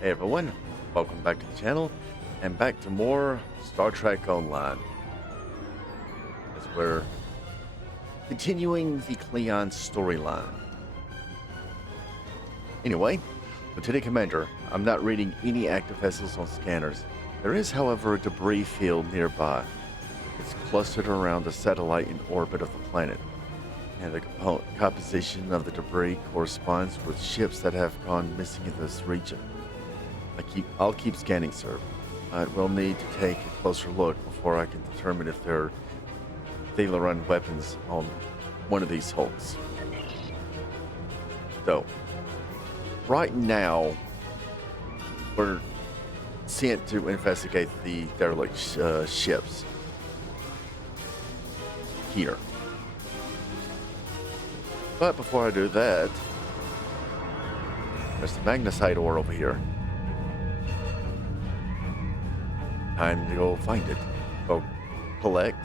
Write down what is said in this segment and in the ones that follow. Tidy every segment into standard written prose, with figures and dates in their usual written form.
Hey everyone, welcome back to the channel and back to more Star Trek Online as we're continuing the Cleon storyline. Anyway, Lieutenant Commander, I'm not reading any active vessels on scanners. There is, however, a debris field nearby. It's clustered around a satellite in orbit of the planet, and the composition of the debris corresponds with ships that have gone missing in this region. I'll keep scanning, sir. I will need to take a closer look before I can determine if there are thalaron weapons on one of these hulks. So, right now, we're sent to investigate the derelict ships here. But before I do that, there's the magnesite ore over here. Time to go find it. Go collect.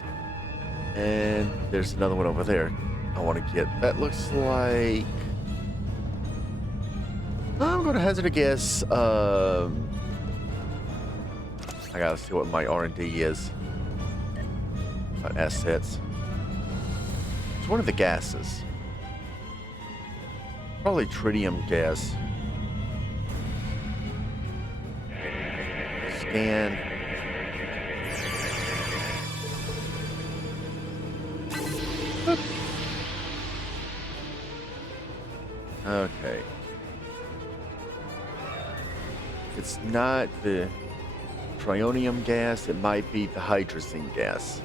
And there's another one over there I want to get. That looks like... I'm going to hazard a guess. I gotta see what my R&D is. Assets. It's one of the gases. Probably tritium gas. Scan. Okay. If it's not the trionium gas, it might be the hydrazine gas.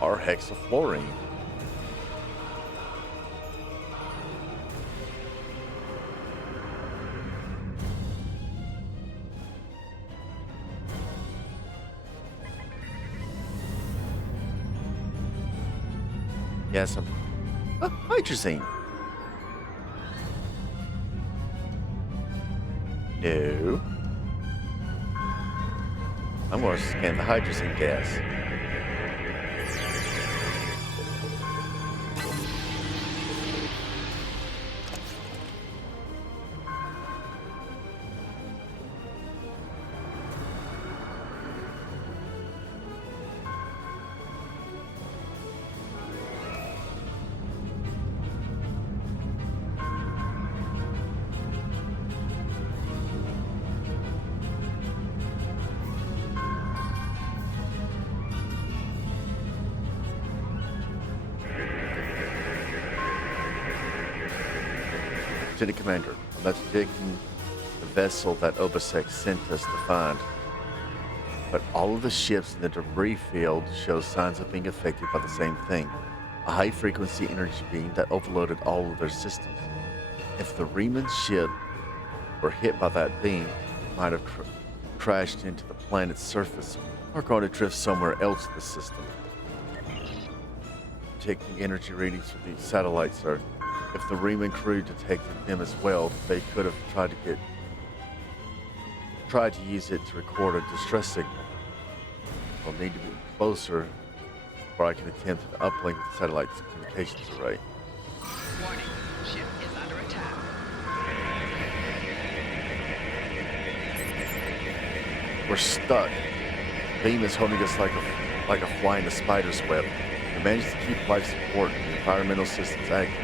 Or hexafluorine. Yes, hydrazine. No. I'm going to scan the hydrazine gas. Lieutenant Commander, I'm not taking the vessel that Obisek sent us to find, but all of the ships in the debris field show signs of being affected by the same thing, a high-frequency energy beam that overloaded all of their systems. If the Riemann ship were hit by that beam, it might have crashed into the planet's surface or going to drift somewhere else in the system. Taking energy readings from these satellites, sir. If the Riemann crew detected them as well, they could have tried to use it to record a distress signal. We'll need to be closer before I can attempt an uplink with the satellite's communications array. Warning, ship is under attack. We're stuck. The beam is holding us like a fly in a spider's web. We managed to keep life support and environmental systems active.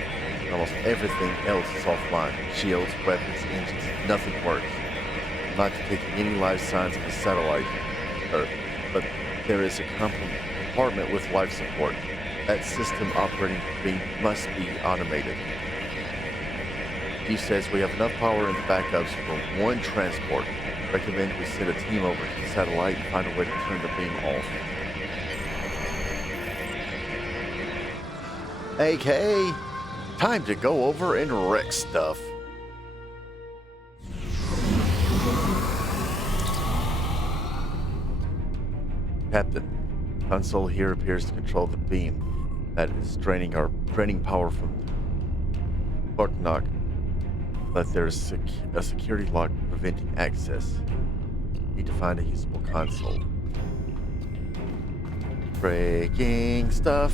Almost everything else is offline. Shields, weapons, engines, nothing works. I'm not detecting any life signs of the satellite, Earth, but there is a compartment with life support. That system operating the beam must be automated. He says we have enough power in the backups for one transport. Recommend we send a team over to the satellite and find a way to turn the beam off. AK, time to go over and wreck stuff. Captain, Counsel here appears to control the beam that is draining power from Borknock, but there's a security lock preventing access. Need to find a usable console. Breaking stuff.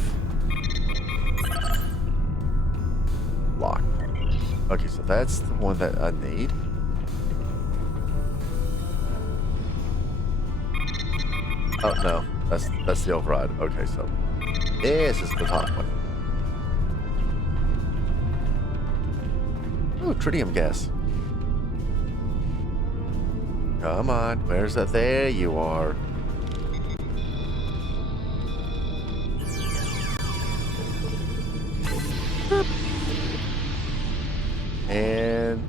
Lock. Okay, so that's the one that I need. Oh, no. That's the override. Okay, so this is the top one. Oh, tritium gas. Come on. Where's that? There you are. Boop. And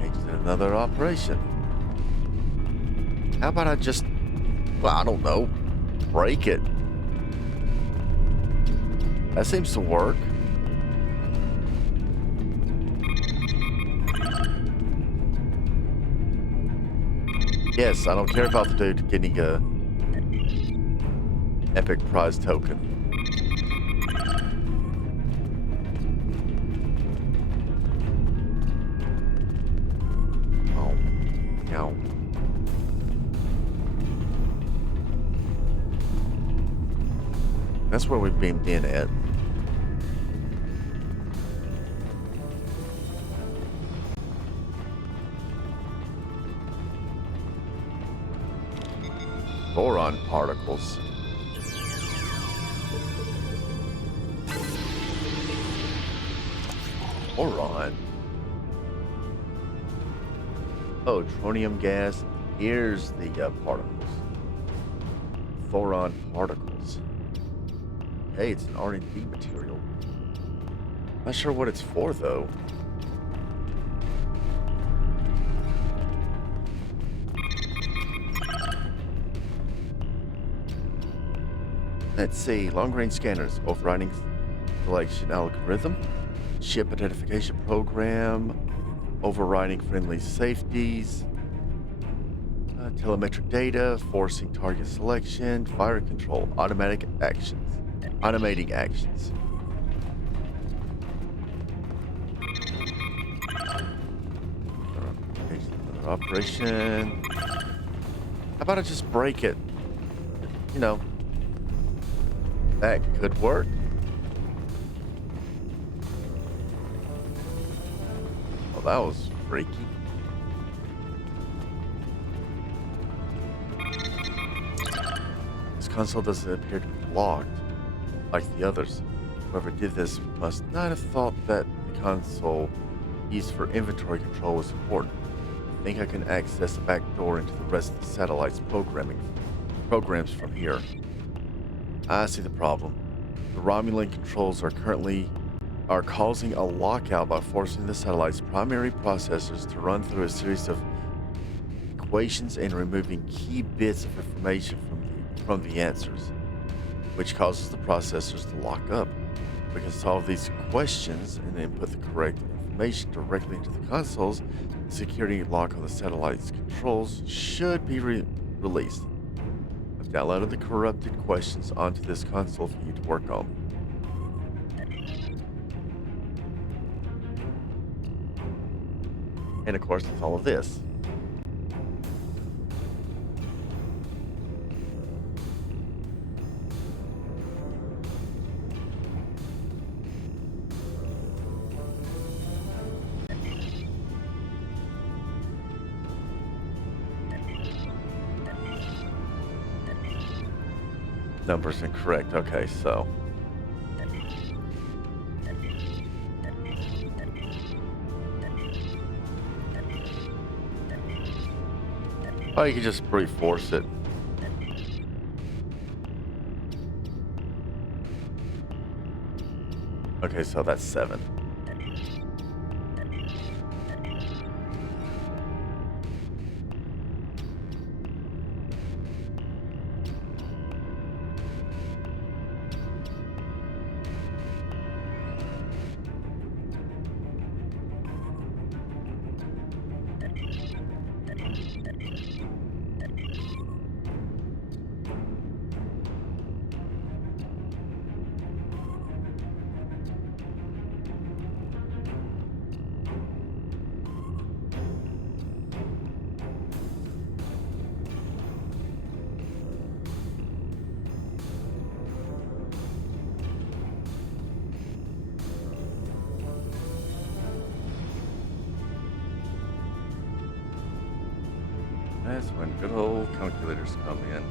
exit another operation. How about I just, well, I don't know, break it? That seems to work. Yes, I don't care about the dude getting a epic prize token. Oh, no. That's where we beamed in at. Boron particles. Boron. Oh, tronium gas. Here's the particles. Thoron particles. Hey, it's an R&D material. Not sure what it's for, though. Let's see. Long-range scanners. Overriding selection algorithm. Ship identification program. Overriding friendly safeties. Telemetric data. Forcing target selection. Fire control. Automatic actions. Automating actions. Another operation. How about I just break it? You know, that could work. Well, that was freaky. This console doesn't appear to be locked like the others. Whoever did this must not have thought that the console used for inventory control was important. I think I can access a back door into the rest of the satellite's programs from here. I see the problem. The Romulan controls are causing a lockout by forcing the satellite's primary processors to run through a series of equations and removing key bits of information from the answers, which causes the processors to lock up. We can solve these questions and input the correct information directly into the consoles. The security lock on the satellite's controls should be released. I've downloaded the corrupted questions onto this console for you to work on. And of course, it's all of this. Numbers incorrect. Okay, so. Oh, you can just brute force it. Okay, so that's 7. That's when good old calculators come in.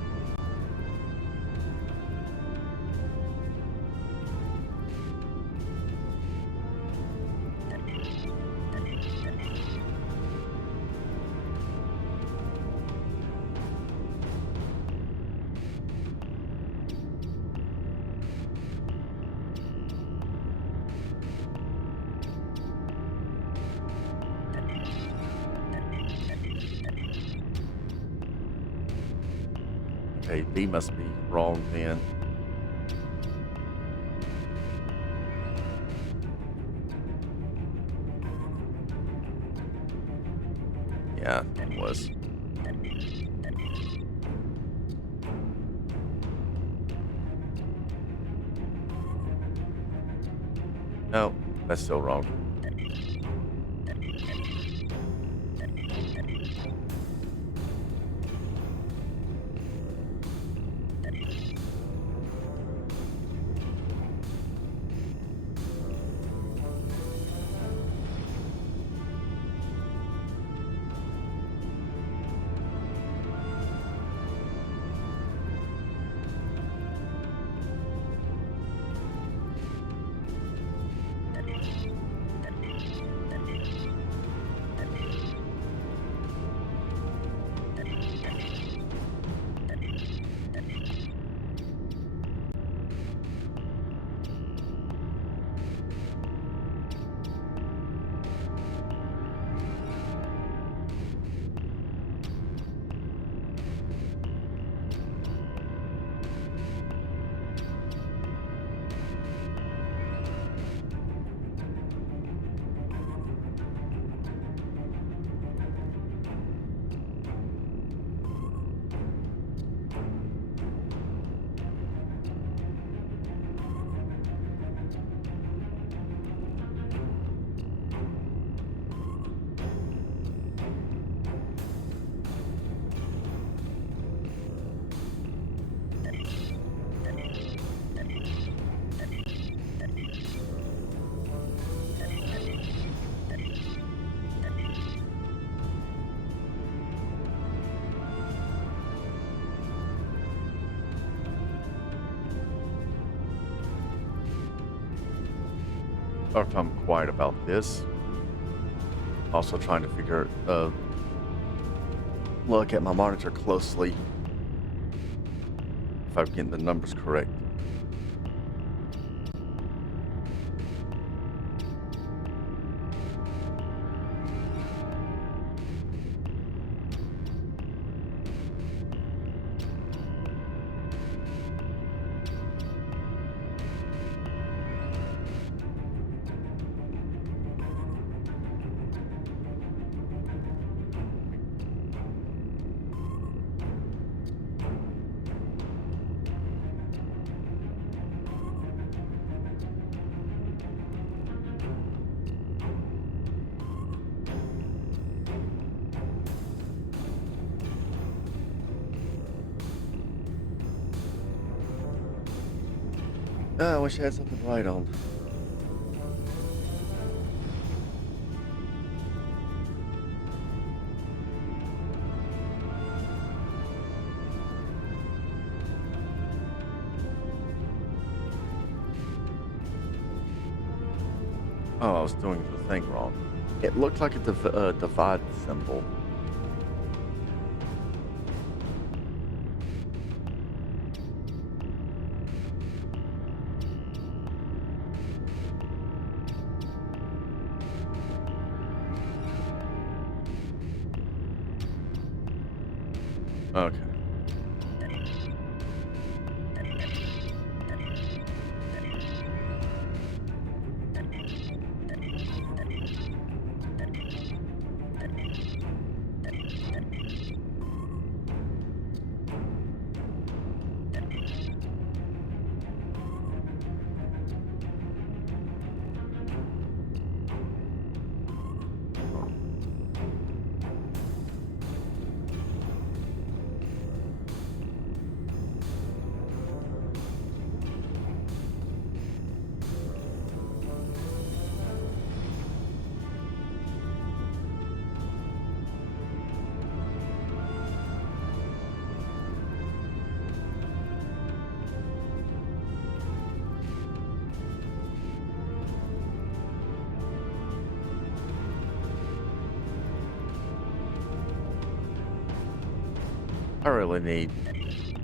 Okay, B must be wrong then. Yeah, it was. No, that's still wrong. Or if I'm quiet about this. Also trying to look at my monitor closely if I'm getting the numbers correct. I wish I had something to write on. Oh, I was doing the thing wrong. It looked like a divide symbol. Okay. I really need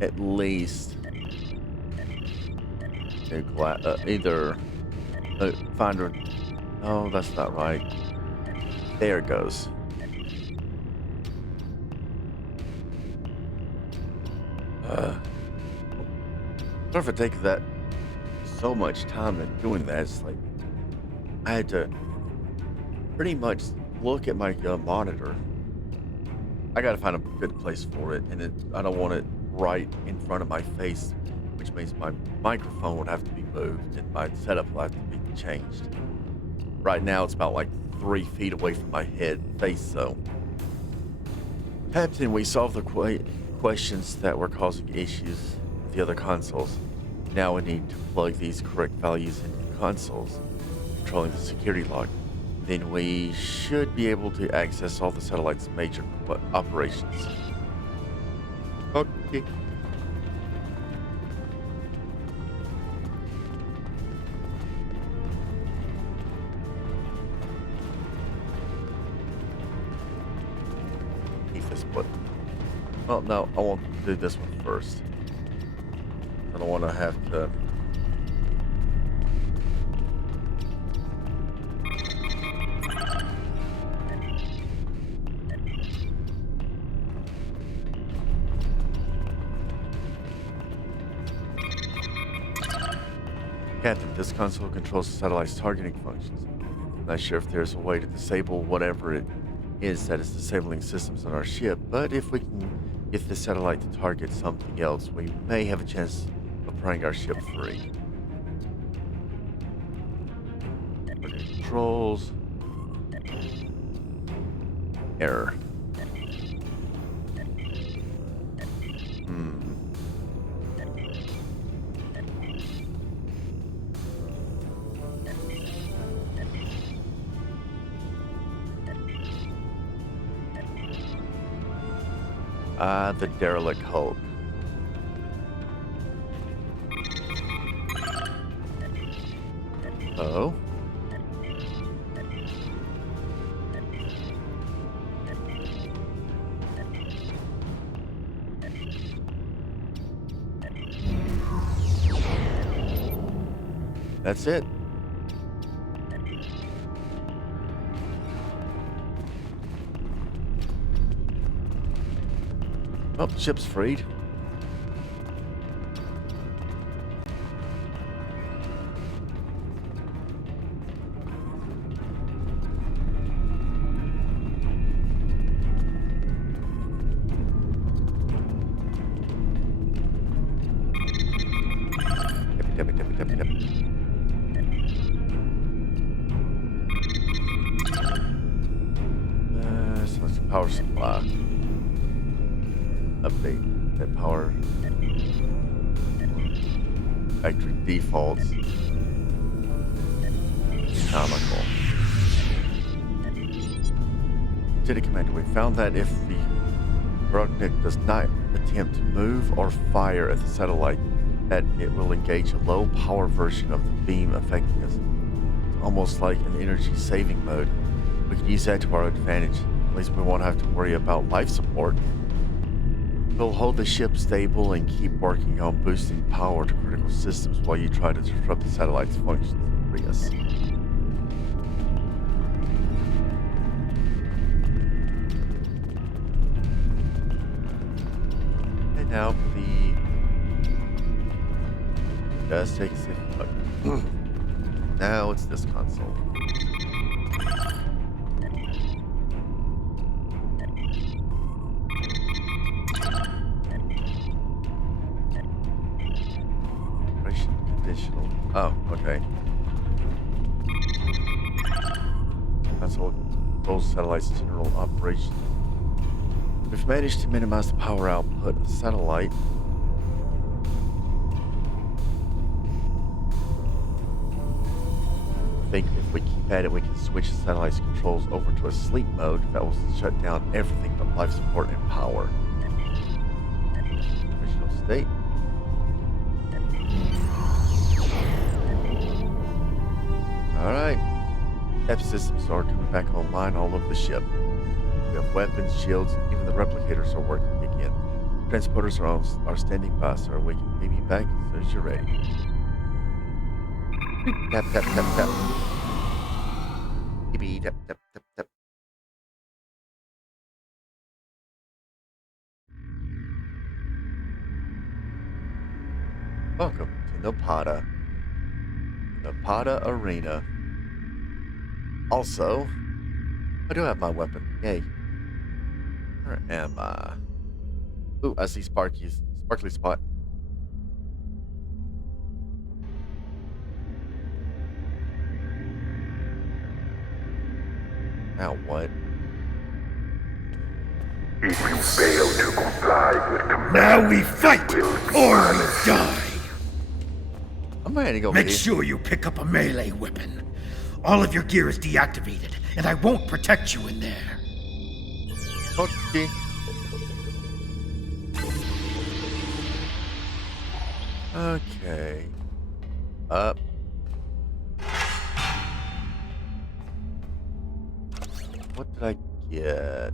at least either finder. No, that's not right. There it goes. Sorry for taking that so much time in doing that. It's like I had to pretty much look at my monitor. I gotta find a good place for it, and I don't want it right in front of my face, which means my microphone would have to be moved and my setup will have to be changed. Right now, it's about like 3 feet away from my face, so. Captain, we solved the questions that were causing issues with the other consoles. Now we need to plug these correct values into the consoles, controlling the security lock. Then we should be able to access all the satellite's major operations. Okay. Keep this button. Well, no, I want to do this one first. I don't want to have to. Captain, this console controls the satellite's targeting functions. I'm not sure if there's a way to disable whatever it is that is disabling systems on our ship, but if we can get the satellite to target something else, we may have a chance of prying our ship free. Controls. Error. The derelict Hulk. Oh. That's it. Oh, ship's freed. Select power supply. Update that power factory defaults. Comical. City Commander, we found that if the Brugnik does not attempt to move or fire at the satellite, that it will engage a low power version of the beam affecting us. It's almost like an energy saving mode. We can use that to our advantage. At least we won't have to worry about life support. We'll hold the ship stable and keep working on boosting power to critical systems while you try to disrupt the satellite's functions and free us. And now the just take a second. Now it's this console. Conditional. Oh, okay. That's all. Those satellites' general operations. We've managed to minimize the power output of the satellite. I think if we keep at it, we can switch the satellite's controls over to a sleep mode that will shut down everything but life support and power. Original state. Alright. Depth systems are coming back online all over the ship. We have weapons, shields, even the replicators are working again. Transporters are standing by, sir. We can pay you back as soon as you're ready. Tap, tap, tap, tap. Beep, tap, tap, tap, tap. Welcome to Nopada Arena. Also, I do have my weapon. Yay. Where am I? Ooh, I see sparkly spot. Now what? If you fail to comply with commands, Now we fight, or we die. I'm ready to go. Make sure you pick up a melee weapon. All of your gear is deactivated, and I won't protect you in there. Okay. Okay. Up. What did I get?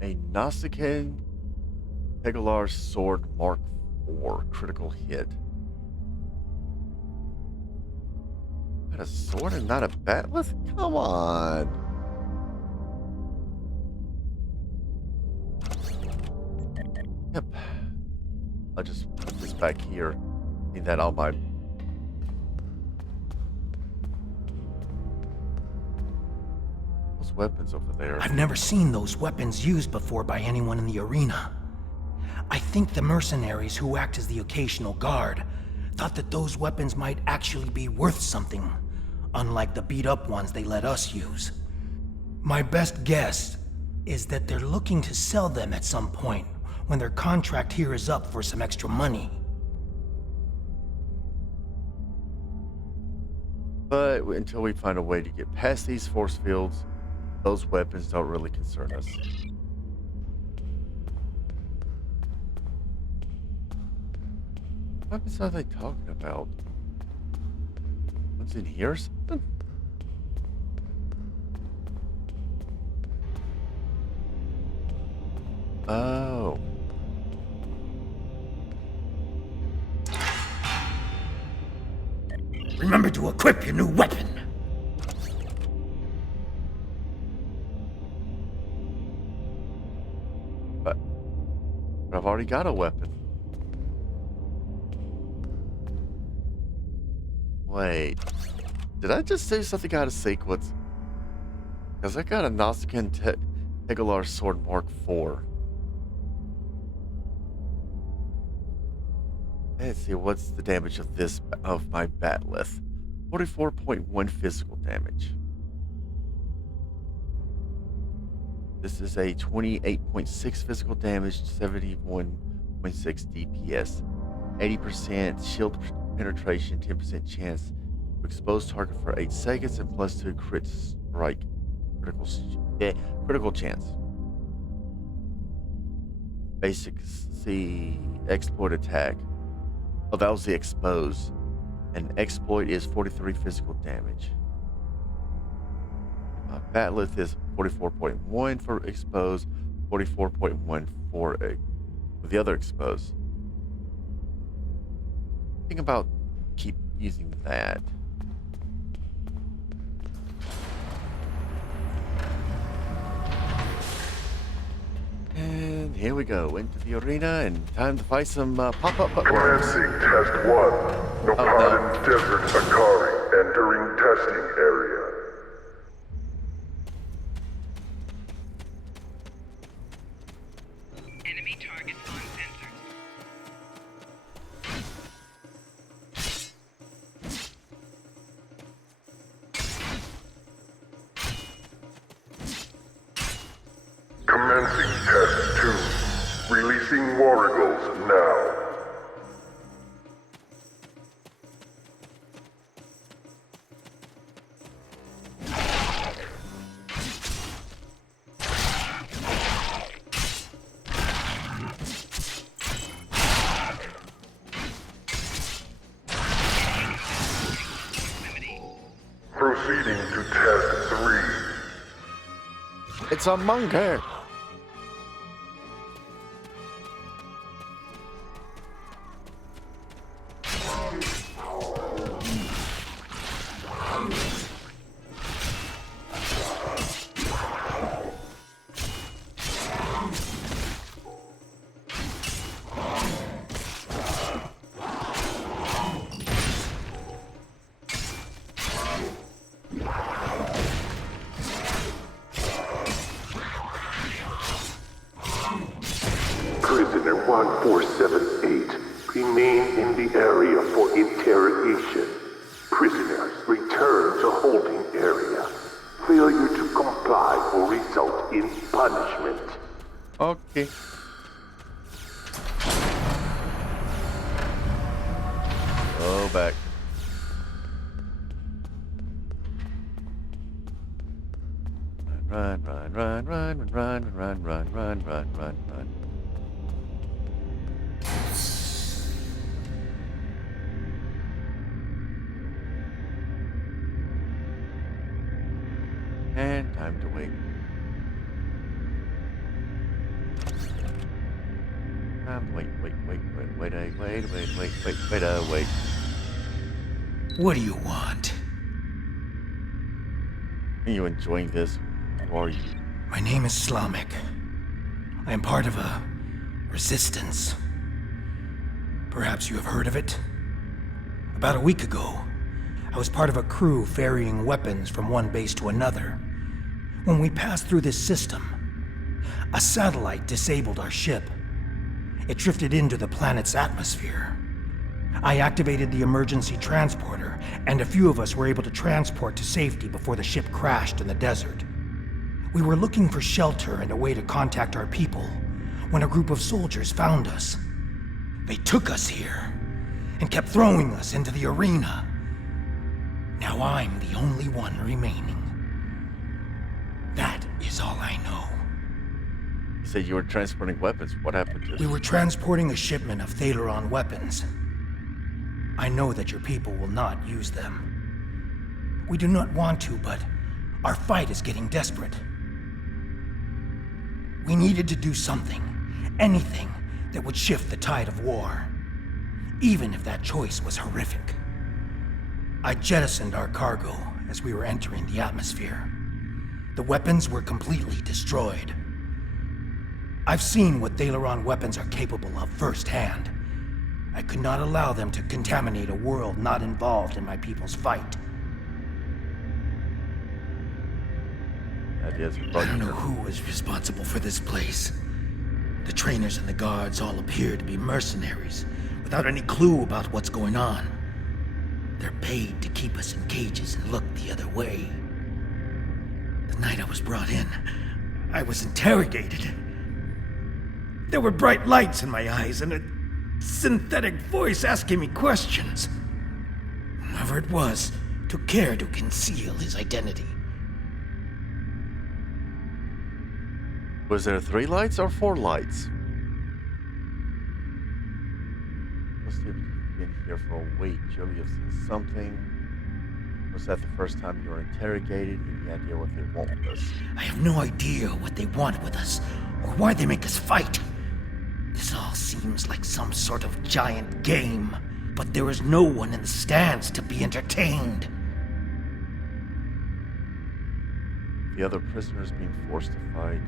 A Nausicaan Tegalar Sword Mark IV critical hit. Got a sword and not a batleth? Come on. Yep. I'll just put this back here. Need that on my... Those weapons over there. I've never seen those weapons used before by anyone in the arena. I think the mercenaries who act as the occasional guard thought that those weapons might actually be worth something, unlike the beat-up ones they let us use. My best guess is that they're looking to sell them at some point when their contract here is up for some extra money. But until we find a way to get past these force fields, those weapons don't really concern us. What weapons are they talking about? One's in here or something? Oh. Remember to equip your new weapon. But I've already got a weapon. Wait. Did I just say something out of sequence? Because I got a Nausicaan Tegalar Sword Mark IV. Let's see, what's the damage of my batleth? 44.1 physical damage. This is a 28.6 physical damage, 71.6 DPS, 80% shield penetration, 10% chance to expose target for 8 seconds, and +2 crit strike critical chance. Basic C exploit attack. Oh, that was the expose. And exploit is 43 physical damage. Batleth is 44.1 for expose, 44.1 for the other expose. Think about keep using that. And here we go into the arena, and time to fight some pop-up buttons. commencing test 1. Nopada Desert Akari entering testing area. Enemy targets on sensors. Commencing test 2. Releasing War Eagles now. Proceeding to test 3. It's a monkey. Prisoner 1478, remain in the area for interrogation. Prisoners return to holding area. Failure to comply will result in punishment. Okay. Go back. Run, run, run, run, run, run, run, run, run, run, run. And time to wait. Wait. What do you want? Are you enjoying this? Who are you? My name is Slamek. I am part of a resistance. Perhaps you have heard of it? About a week ago, I was part of a crew ferrying weapons from one base to another. When we passed through this system, a satellite disabled our ship. It drifted into the planet's atmosphere. I activated the emergency transporter, and a few of us were able to transport to safety before the ship crashed in the desert. We were looking for shelter and a way to contact our people when a group of soldiers found us. They took us here and kept throwing us into the arena. Now I'm the only one remaining. That is all I know. You said you were transporting weapons. What happened to We were transporting a shipment of thalaron weapons. I know that your people will not use them. We do not want to, but our fight is getting desperate. We needed to do something, anything that would shift the tide of war, even if that choice was horrific. I jettisoned our cargo as we were entering the atmosphere. The weapons were completely destroyed. I've seen what thalaron weapons are capable of firsthand. I could not allow them to contaminate a world not involved in my people's fight. That is I don't know who was responsible for this place. The trainers and the guards all appear to be mercenaries, without any clue about what's going on. They're paid to keep us in cages and look the other way. The night I was brought in, I was interrogated. There were bright lights in my eyes and a synthetic voice asking me questions. Whoever it was took care to conceal his identity. Was there 3 lights or 4 lights? Must have been here for a week. Surely you've seen something. Was that the first time you were interrogated? Any idea what they want with us? I have no idea what they want with us, or why they make us fight. This all seems like some sort of giant game, but there is no one in the stands to be entertained. The other prisoners being forced to fight.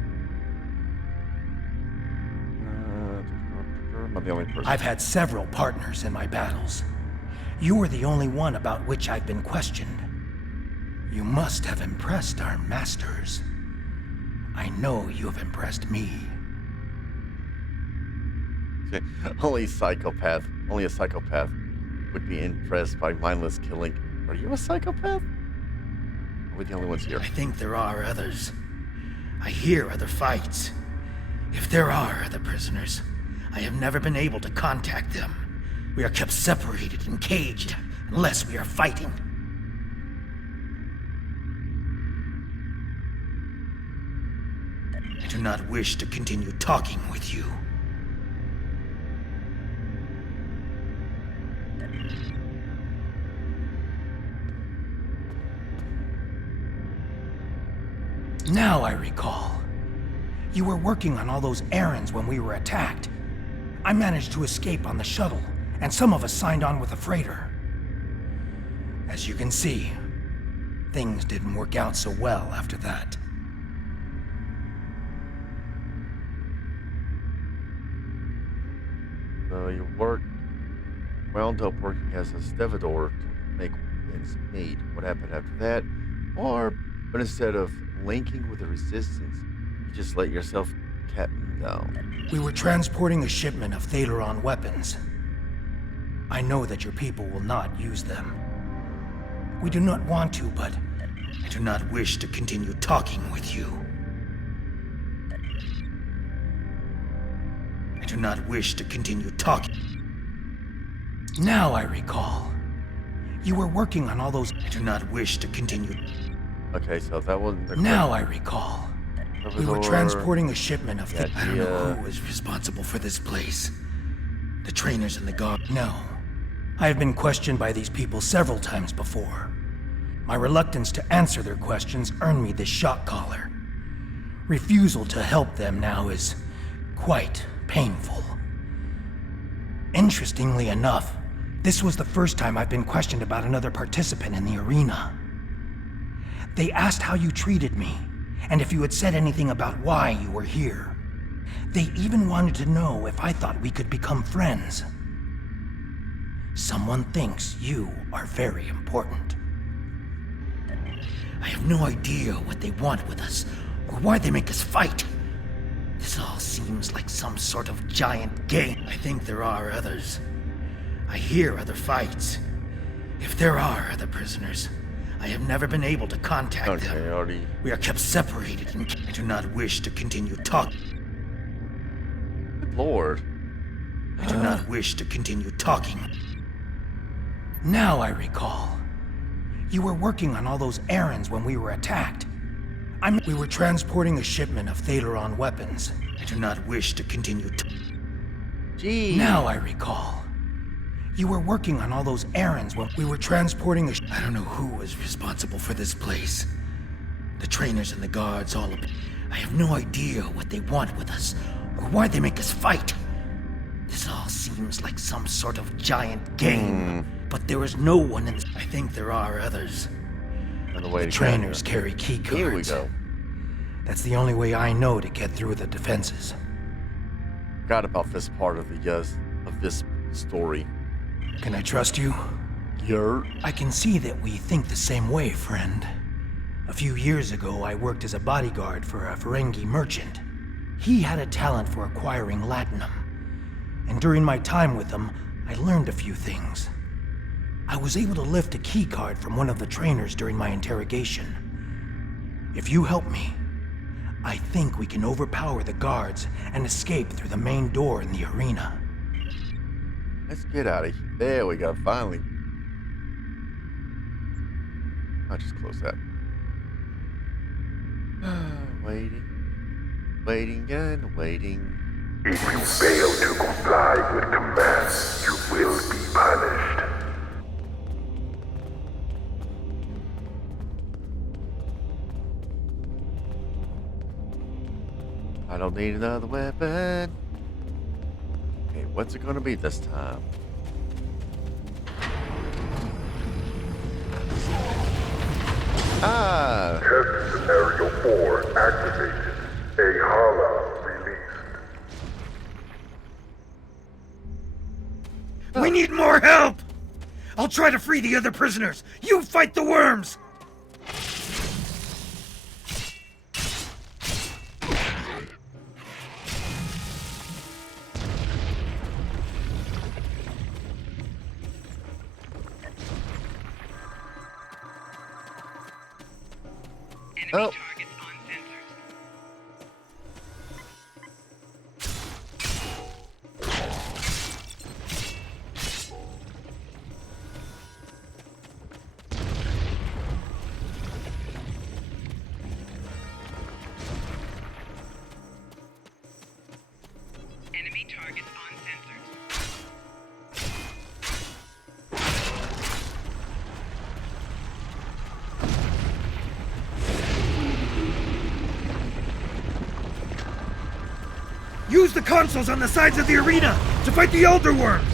I'm the only person. I've had several partners in my battles. You are the only one about which I've been questioned. You must have impressed our masters. I know you have impressed me. Only a psychopath would be impressed by mindless killing. Are you a psychopath? Or are we the only ones here? I think there are others. I hear other fights. If there are other prisoners, I have never been able to contact them. We are kept separated and caged unless we are fighting. I do not wish to continue talking with you. Now I recall. You were working on all those errands when we were attacked. I managed to escape on the shuttle, and some of us signed on with the freighter. As you can see, things didn't work out so well after that. So you wound up working as a stevedore to make ends meet. What happened after that? But instead of linking with the resistance, you just let yourself No. We were transporting a shipment of thalaron weapons. I know that your people will not use them. We do not want to, but I do not wish to continue talking with you. I do not wish to continue talking. Now I recall. You were working on all those. I do not wish to continue. Okay, so that wasn't the Now I recall. We were transporting a shipment of Yeah, I don't know who was responsible for this place. The trainers and the guard. No. I have been questioned by these people several times before. My reluctance to answer their questions earned me this shock collar. Refusal to help them now is quite painful. Interestingly enough, this was the first time I've been questioned about another participant in the arena. They asked how you treated me, and if you had said anything about why you were here. They even wanted to know if I thought we could become friends. Someone thinks you are very important. I have no idea what they want with us, or why they make us fight. This all seems like some sort of giant game. I think there are others. I hear other fights. If there are other prisoners, I have never been able to contact them. We are kept separated and I do not wish to continue talking. Good Lord. I do not wish to continue talking. Now I recall. You were working on all those errands when we were attacked. We were transporting a shipment of thalaron weapons. I do not wish to continue. Gee. Now I recall. You were working on all those errands when we were transporting a I don't know who was responsible for this place. The trainers and the guards all I have no idea what they want with us, or why they make us fight. This all seems like some sort of giant game, but there is no one in I think there are others. The trainers carry key cards. Here we go. That's the only way I know to get through the defenses. Forgot about this part of this story. Can I trust you? I can see that we think the same way, friend. A few years ago, I worked as a bodyguard for a Ferengi merchant. He had a talent for acquiring latinum. And during my time with him, I learned a few things. I was able to lift a key card from one of the trainers during my interrogation. If you help me, I think we can overpower the guards and escape through the main door in the arena. Let's get out of here. There we go, finally. I'll just close that. Waiting and waiting. If you fail to comply with commands, you will be punished. I don't need another weapon. Okay, what's it gonna be this time? Ah! Test Scenario 4 activated. A Hala released. We need more help! I'll try to free the other prisoners. You fight the worms! Enemy targets on sensors. Enemy targets on sensors. Use the consoles on the sides of the arena to fight the Elder Worms!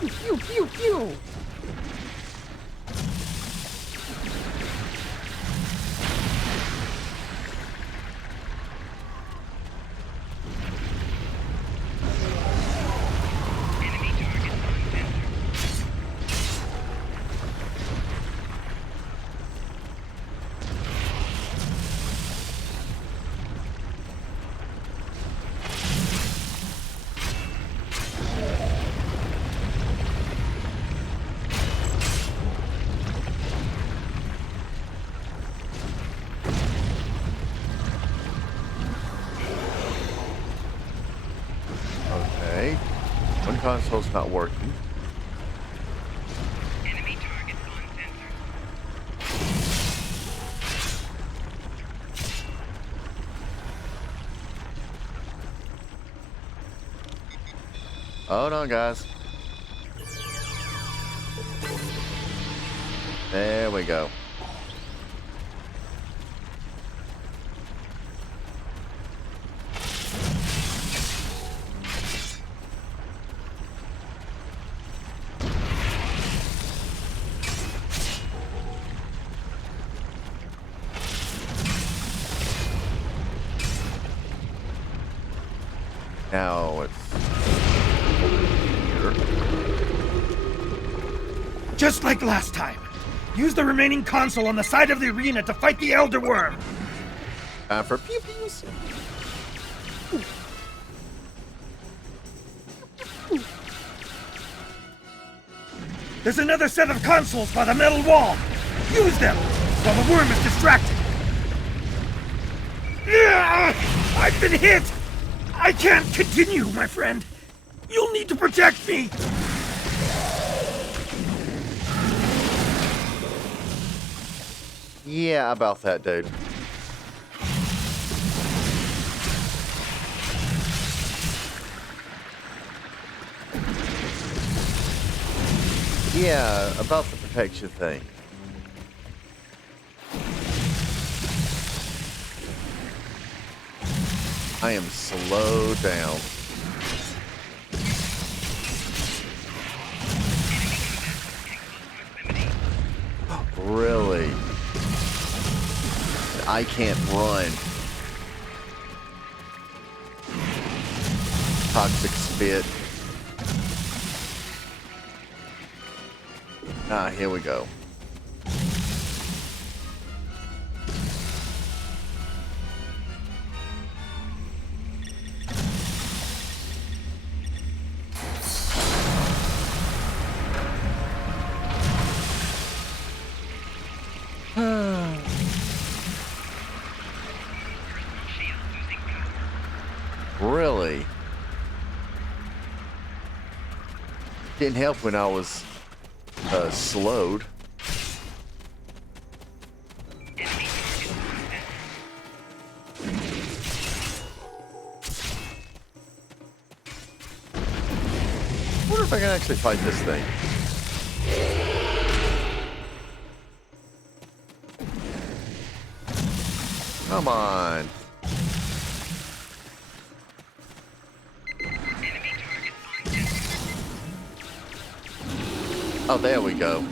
Pew, pew, pew! Enemy targets on sensors. console's not working. Enemy targets on sensors. Hold on, guys. There we go. Now it's here. Just like last time. Use the remaining console on the side of the arena to fight the Elder Worm. For pew-pews. There's another set of consoles by the metal wall. Use them while the worm is distracted. I've been hit. I can't continue, my friend. You'll need to protect me. Yeah, about that, dude. Yeah, about the protection thing. I am slowed down. Really? I can't run. Toxic spit. Ah, here we go. Really? Didn't help when I was slowed. I wonder if I can actually fight this thing. Come on. Oh, there we go.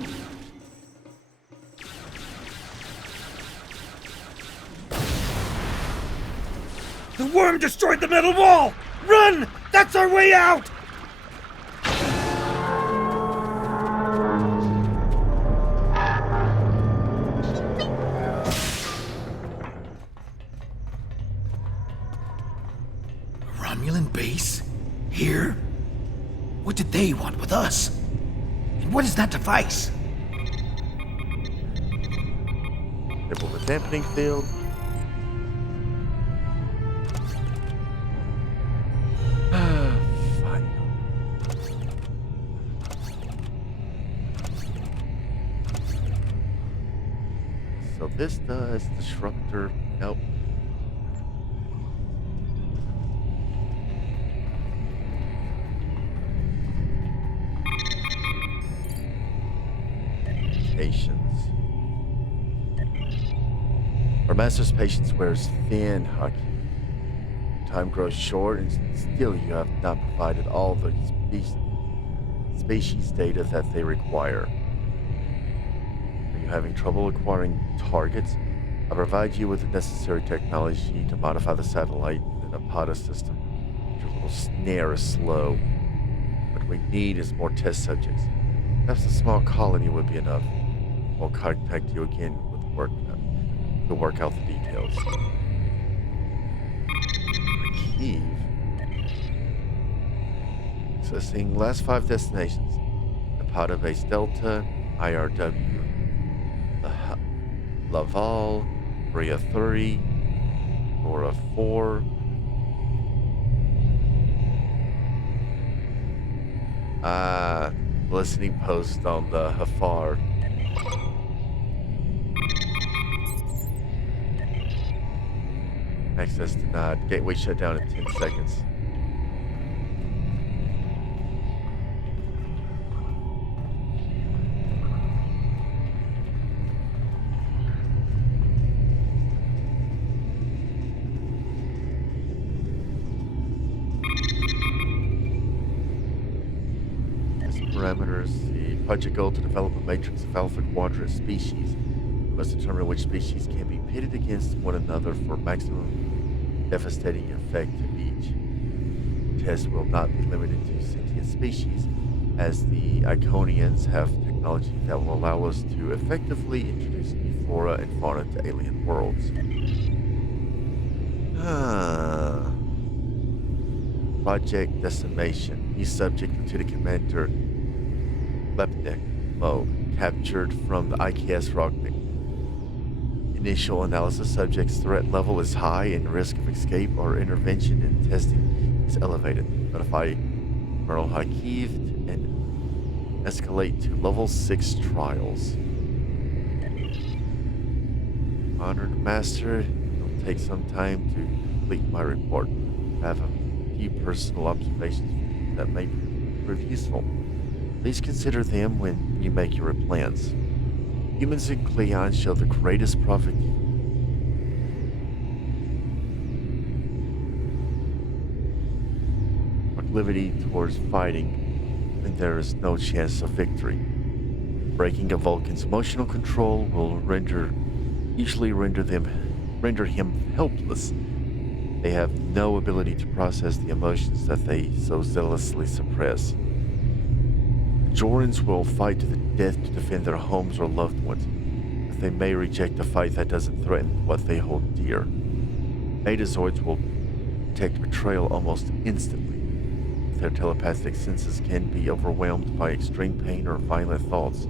The worm destroyed the metal wall! Run! That's our way out! A Romulan base? Here? What did they want with us? And what is that device? Nibble the dampening field. Fine. So this does disruptor. Nope. Patience. Our master's patience wears thin, Hucky. Time grows short, and still you have not provided all the species data that they require. Are you having trouble acquiring targets? I'll provide you with the necessary technology to modify the satellite in the Nopada System. Your little snare is slow. What we need is more test subjects. Perhaps a small colony would be enough. We'll contact you again with work to work out the details. Kiev. Accessing last 5 destinations. Nopada Base Delta, IRW, Laval, Bria 3, Laura 4. Listening post on the Hafar. Access denied. Gateway shut down in 10 seconds. As parameters, the project goal to develop a matrix of alpha quadrant species. We must determine which species can be pitted against one another for maximum devastating effect to each. Tests will not be limited to sentient species, as the Iconians have technology that will allow us to effectively introduce new flora and fauna to alien worlds. Project Decimation. New subject, Lieutenant Commander Mogh, captured from the IKS Rognik. Initial analysis subject's threat level is high and risk of escape or intervention in testing is elevated. Notify Colonel Hakiv and escalate to level 6 trials. Honored Master, it'll take some time to complete my report. I have a few personal observations that may prove useful. Please consider them when you make your plans. Humans in Cleon show the greatest proclivity towards fighting when there is no chance of victory. Breaking a Vulcan's emotional control will usually render him helpless. They have no ability to process the emotions that they so zealously suppress. Jorans will fight to the death to defend their homes or loved ones, but they may reject a fight that doesn't threaten what they hold dear. Betazoids will detect betrayal almost instantly. Their telepathic senses can be overwhelmed by extreme pain or violent thoughts.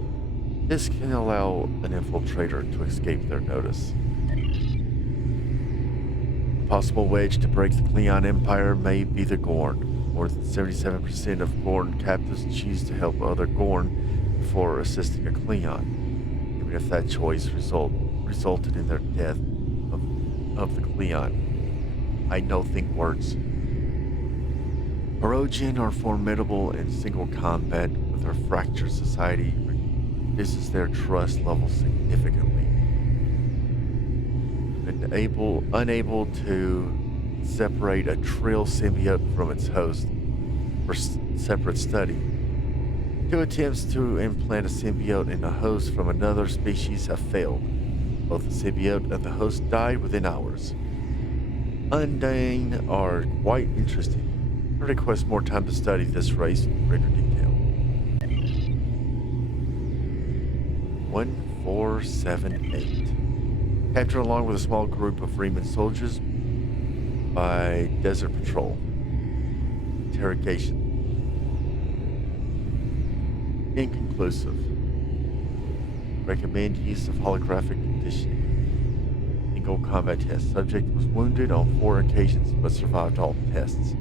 This can allow an infiltrator to escape their notice. A possible wedge to break the Cleon Empire may be the Gorn. More than 77% of Gorn captives choose to help other Gorn before assisting a Cleon, even if that choice resulted in their death of the Cleon. I know think words. Orogin are formidable in single combat, but their fractured society reduces their trust level significantly. Unable to separate a Trill symbiote from its host for separate study. 2 attempts to implant a symbiote in a host from another species have failed. Both the symbiote and the host died within hours. Undane are quite interesting. I request more time to study this race in greater detail. 1478. Captured along with a small group of Freeman soldiers by Desert Patrol. Interrogation. Inconclusive. Recommend use of holographic conditioning. Single combat test. Subject was wounded on 4 occasions but survived all tests.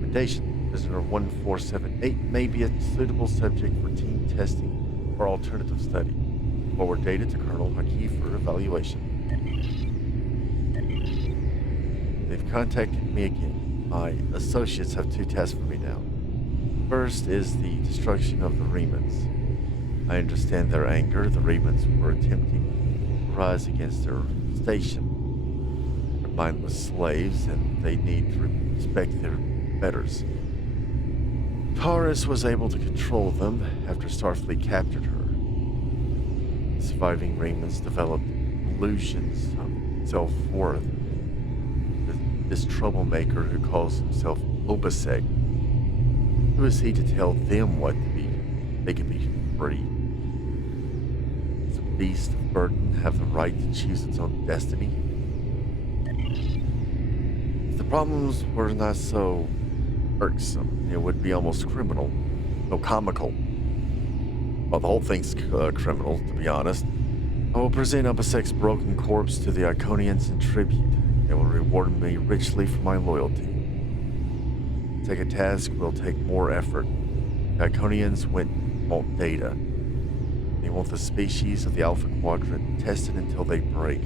Recommendation. Prisoner 1478 may be a suitable subject for team testing or alternative study. Forward data to Colonel Hakiv for evaluation. They've contacted me again. My associates have 2 tasks for me now. First is the destruction of the Remans. I understand their anger. The Remans were attempting to rise against their station. They're mindless slaves, and they need to respect their betters. Taurus was able to control them after Starfleet captured her. The surviving Remans developed illusions of self-worth. This troublemaker who calls himself Obisek. Who is he to tell them what to be? They can be free. Does a beast of burden have the right to choose its own destiny? If the problems were not so irksome, it would be almost criminal. No, comical. Well, the whole thing's criminal, to be honest. I will present Obisek's broken corpse to the Iconians in tribute. They will reward me richly for my loyalty. Take a task will take more effort. Iconians want data. They want the species of the Alpha Quadrant tested until they break.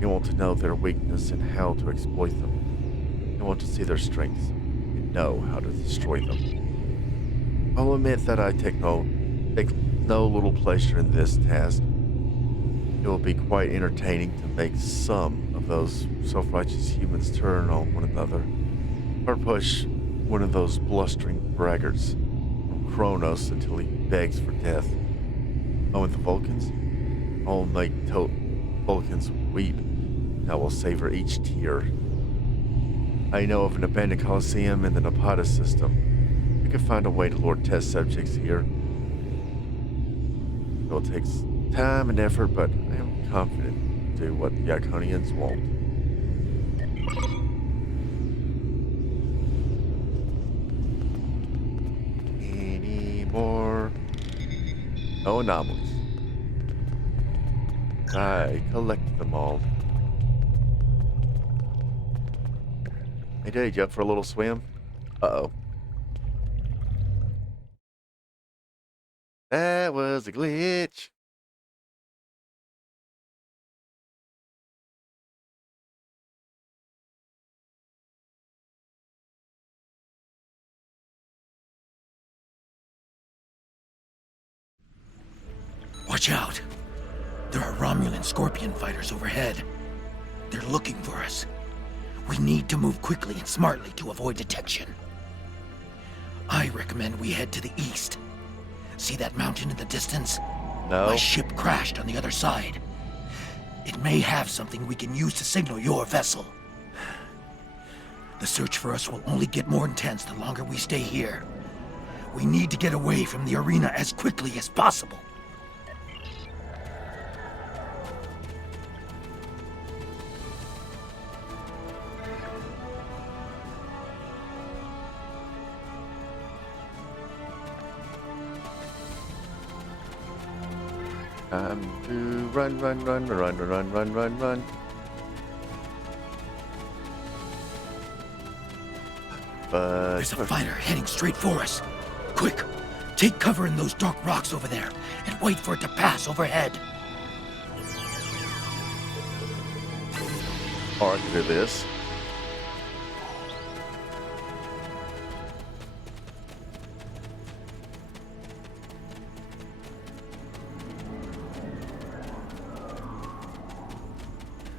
They want to know their weakness and how to exploit them. They want to see their strengths and know how to destroy them. I'll admit that I take no little pleasure in this task. It will be quite entertaining to make some of those self-righteous humans turn on one another, or push one of those blustering braggarts from Kronos until he begs for death. Oh, and the Vulcans? I'll make Vulcans weep, and I will savor each tear. I know of an abandoned Coliseum in the Nopada System. We could find a way to lure test subjects here. It will take time and effort, but I am confident to do what the Iconians want. Any more? No anomalies. I collected them all. Hey, dude, you up for a little swim? Uh-oh. That was a glitch. Watch out. There are Romulan Scorpion fighters overhead. They're looking for us. We need to move quickly and smartly to avoid detection. I recommend we head to the east. See that mountain in the distance? No. My ship crashed on the other side. It may have something we can use to signal your vessel. The search for us will only get more intense the longer we stay here. We need to get away from the arena as quickly as possible. Time to run. But There's a fighter heading straight for us. Quick, take cover in those dark rocks over there and wait for it to pass overhead. or I can do this.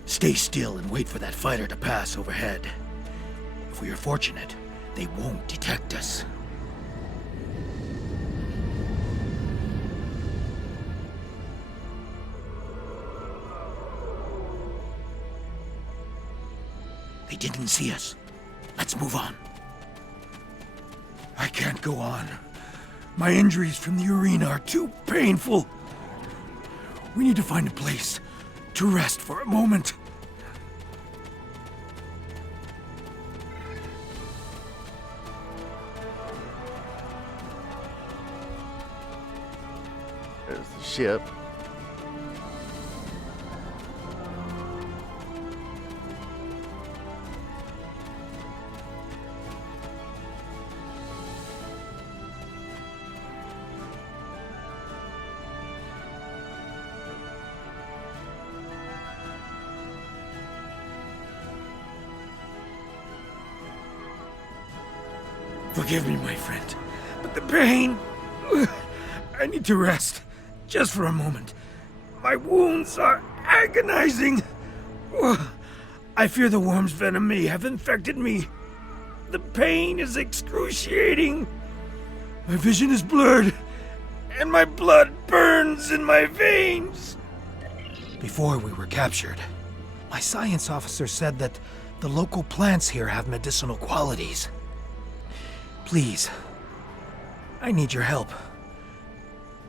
Stay still and wait for that fighter to pass overhead. If we are fortunate, they won't detect us. They didn't see us. Let's move on. I can't go on. My injuries from the arena are too painful. We need to find a place to rest for a moment. There's the ship. Forgive me, my friend, but the pain... I need to rest, just for a moment. My wounds are agonizing. I fear the worm's venom may have infected me. The pain is excruciating. My vision is blurred, and my blood burns in my veins. Before we were captured, my science officer said that the local plants here have medicinal qualities. Please, I need your help.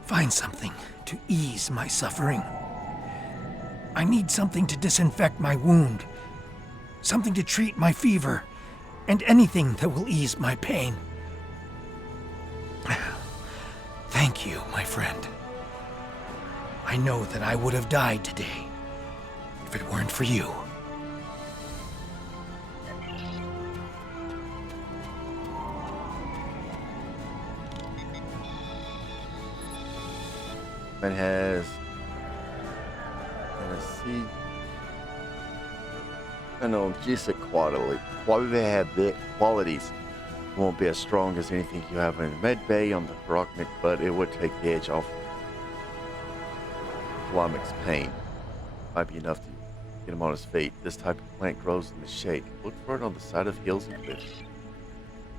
Find something to ease my suffering. I need something to disinfect my wound, something to treat my fever, and anything that will ease my pain. Thank you, my friend. I know that I would have died today if it weren't for you. Man has analgesic qualities. Won't be as strong as anything you have in med bay on the Herochnic, but it would take the edge off Flamic's pain. Might be enough to get him on his feet. This type of plant grows in the shade. Look for it on the side of hills and cliffs.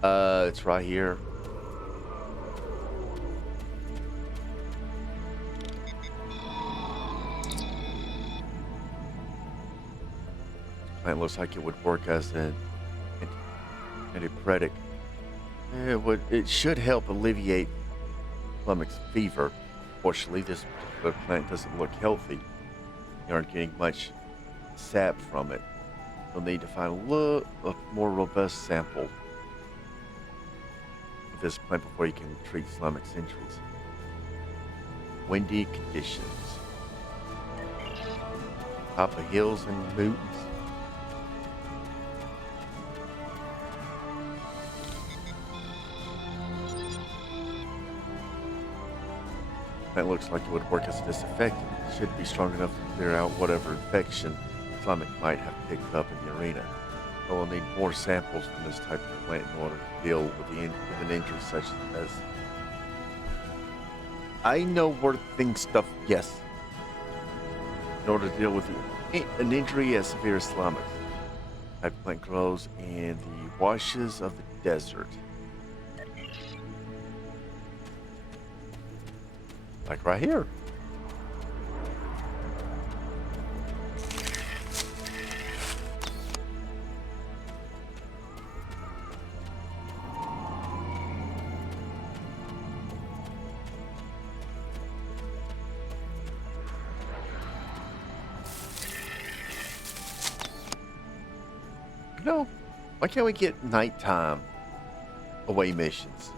It's right here. Plant looks like it would work as an antipyretic. It should help alleviate Flamic's fever. Fortunately, this particular plant doesn't look healthy. You aren't getting much sap from it. You'll need to find a more robust sample of this plant before you can treat Flamic's injuries. Windy conditions. Top of hills and mountains. That looks like it would work as a disinfectant. It should be strong enough to clear out whatever infection Flamic might have picked up in the arena. But we'll need more samples from this type of plant in order to deal with an injury such as... I know where things stuff, yes. In order to deal with an injury as severe as Flamic's. Type of plant grows in the washes of the desert. Like right here. No, why can't we get nighttime away missions?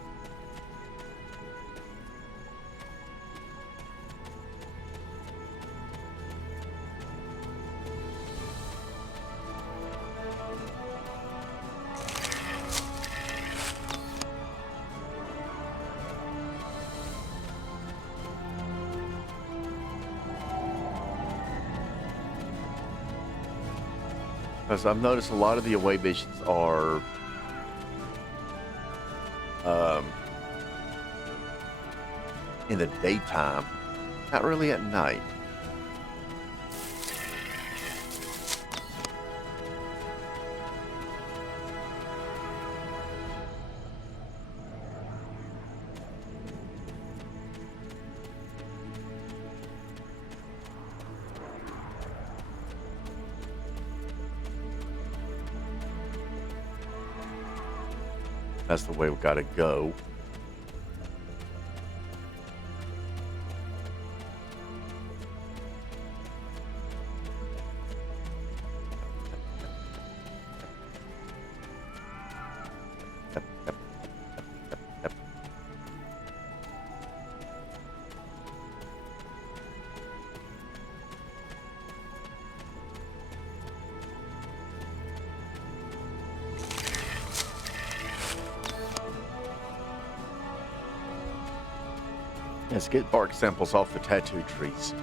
Because I've noticed a lot of the away missions are in the daytime, not really at night. That's the way we gotta go. Let's get bark samples off the tattoo trees.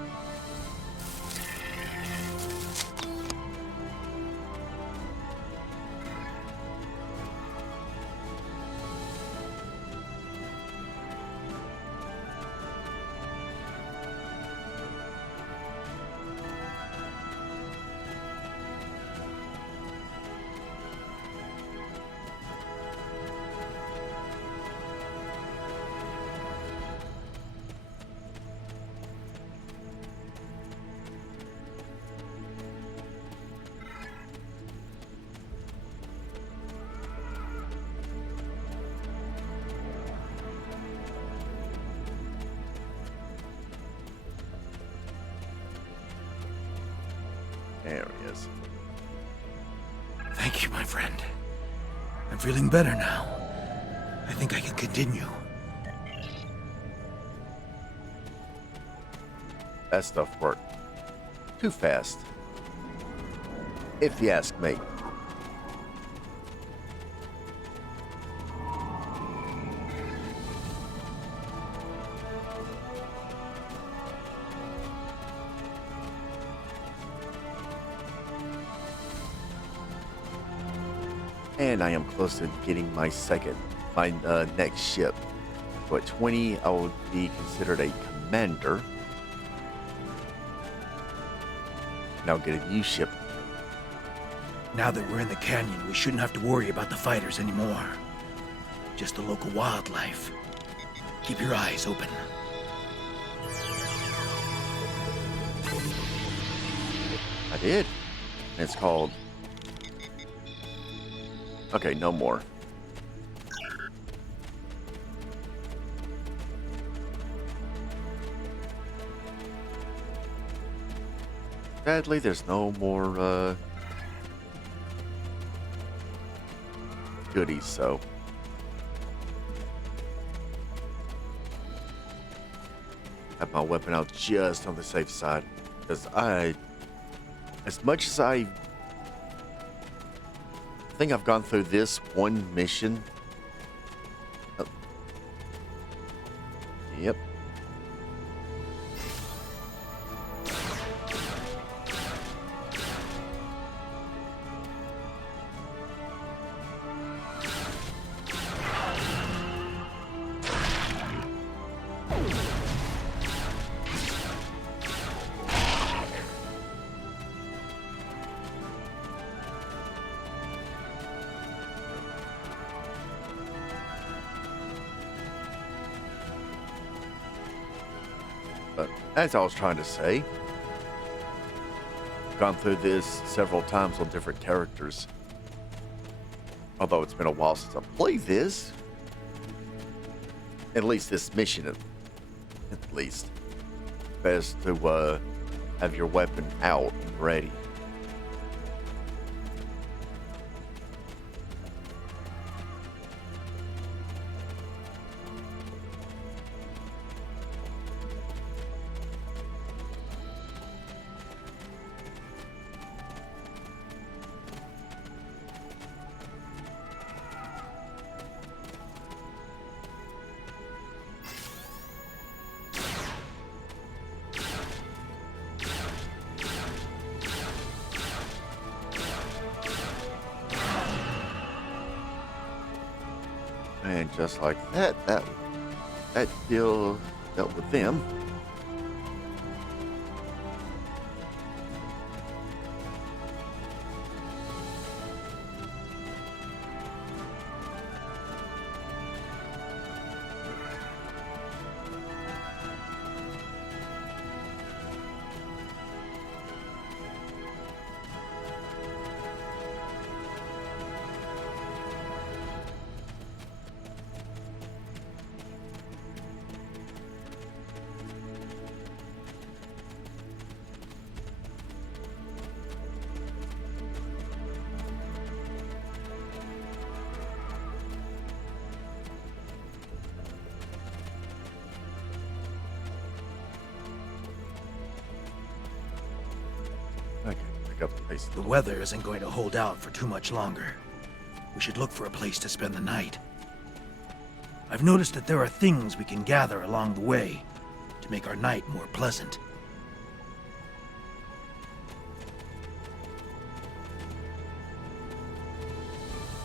Areas. Thank you, my friend. I'm feeling better now. I think I can continue. That stuff worked too fast, if you ask me. And I am close to getting my next ship. So at 20, I will be considered a commander. And I'll get a new ship. Now that we're in the canyon, we shouldn't have to worry about the fighters anymore. Just the local wildlife. Keep your eyes open. I did. And it's called... Okay, no more. Sadly, there's no more, goodies, so... Have my weapon out just on the safe side. Because as much as I think I've gone through this one mission. Oh. Yep. As I was trying to say, gone through this several times on different characters. Although it's been a while since I played this. At least this mission, at least. Best to have your weapon out and ready. And just like that, that deal dealt with them. Okay, pick up the pace. The weather isn't going to hold out for too much longer. We should look for a place to spend the night. I've noticed that there are things we can gather along the way to make our night more pleasant.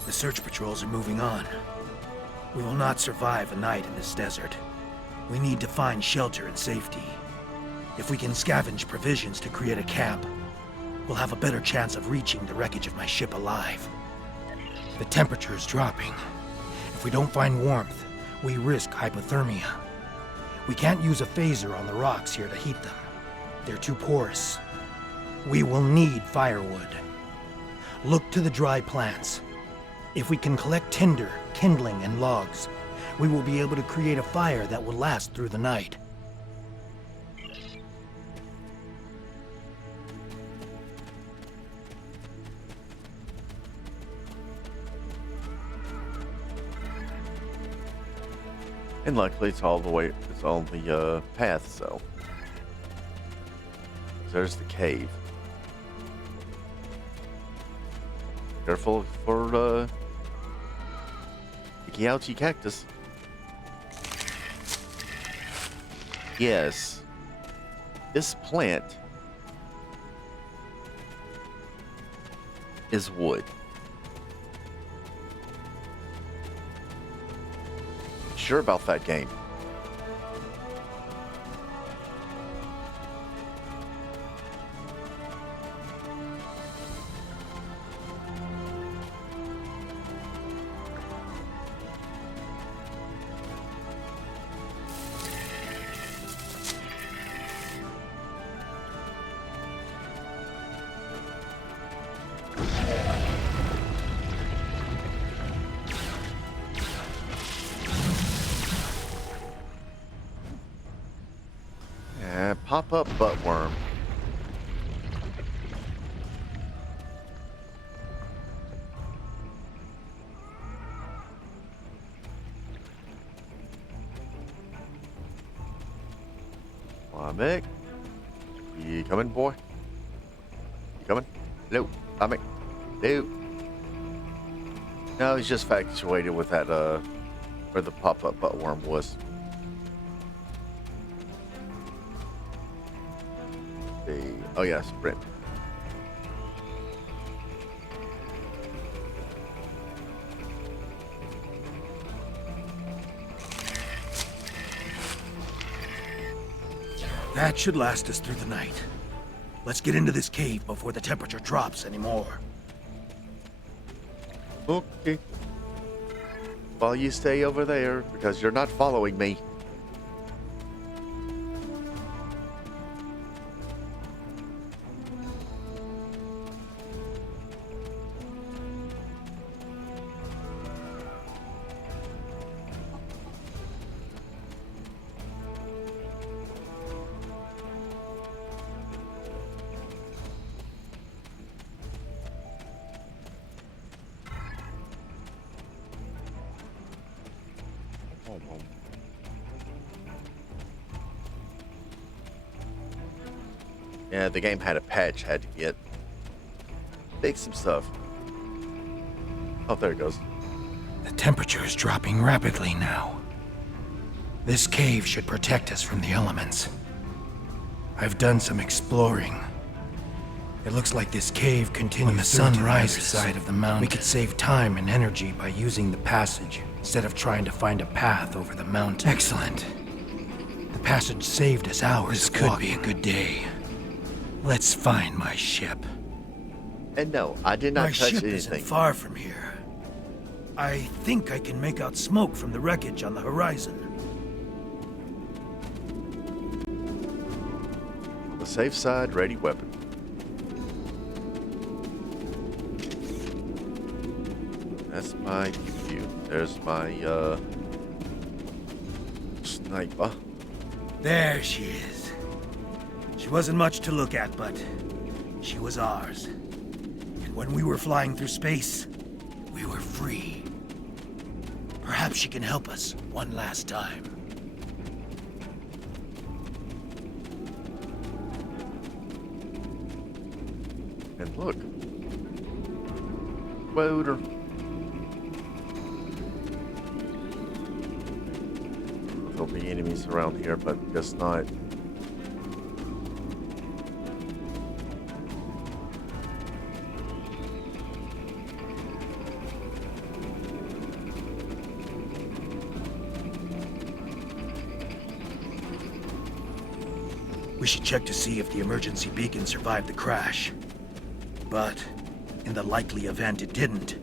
The search patrols are moving on. We will not survive a night in this desert. We need to find shelter and safety. If we can scavenge provisions to create a camp, we'll have a better chance of reaching the wreckage of my ship alive. The temperature is dropping. If we don't find warmth, we risk hypothermia. We can't use a phaser on the rocks here to heat them. They're too porous. We will need firewood. Look to the dry plants. If we can collect tinder, kindling, and logs, we will be able to create a fire that will last through the night. And luckily, it's all the way, it's on the path, so. There's the cave. Careful for the Gouchy cactus. Yes, this plant is wood. sure about that game. Pop-up buttworm. Mick. You coming, boy? You coming? Hello, Mick. Hello. No, he's just infatuated with that, where the pop-up buttworm was. Oh yeah, sprint. That should last us through the night. Let's get into this cave before the temperature drops anymore. Okay. While you stay over there, because you're not following me. Yeah, the game had a patch, had to get fix some stuff. Oh, there it goes. The temperature is dropping rapidly now. This cave should protect us from the elements. I've done some exploring. It looks like this cave continues when the sun rises side of the mountain. We could save time and energy by using the passage instead of trying to find a path over the mountain. Excellent. The passage saved us hours. This could be a good day. Let's find my ship. And no, I did not touch anything. My ship isn't far from here. I think I can make out smoke from the wreckage on the horizon. The safe side, ready weapon. That's my view. There's my sniper. There she is. She wasn't much to look at, but she was ours. And when we were flying through space, we were free. Perhaps she can help us one last time. And look. Boater. There'll be enemies around here, but guess not. We should check to see if the emergency beacon survived the crash. But, in the likely event it didn't,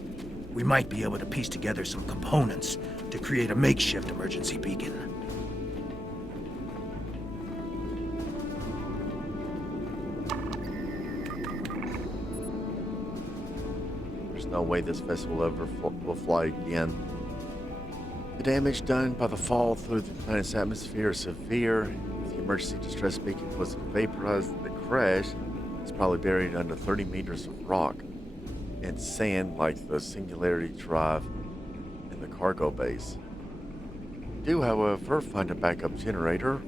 we might be able to piece together some components to create a makeshift emergency beacon. There's no way this vessel ever will fly again. The damage done by the fall through the planet's atmosphere is severe. If the emergency distress beacon was vaporized in the crash, it's probably buried under 30 meters of rock and sand like the Singularity Drive in the cargo base. We do, however, find a backup generator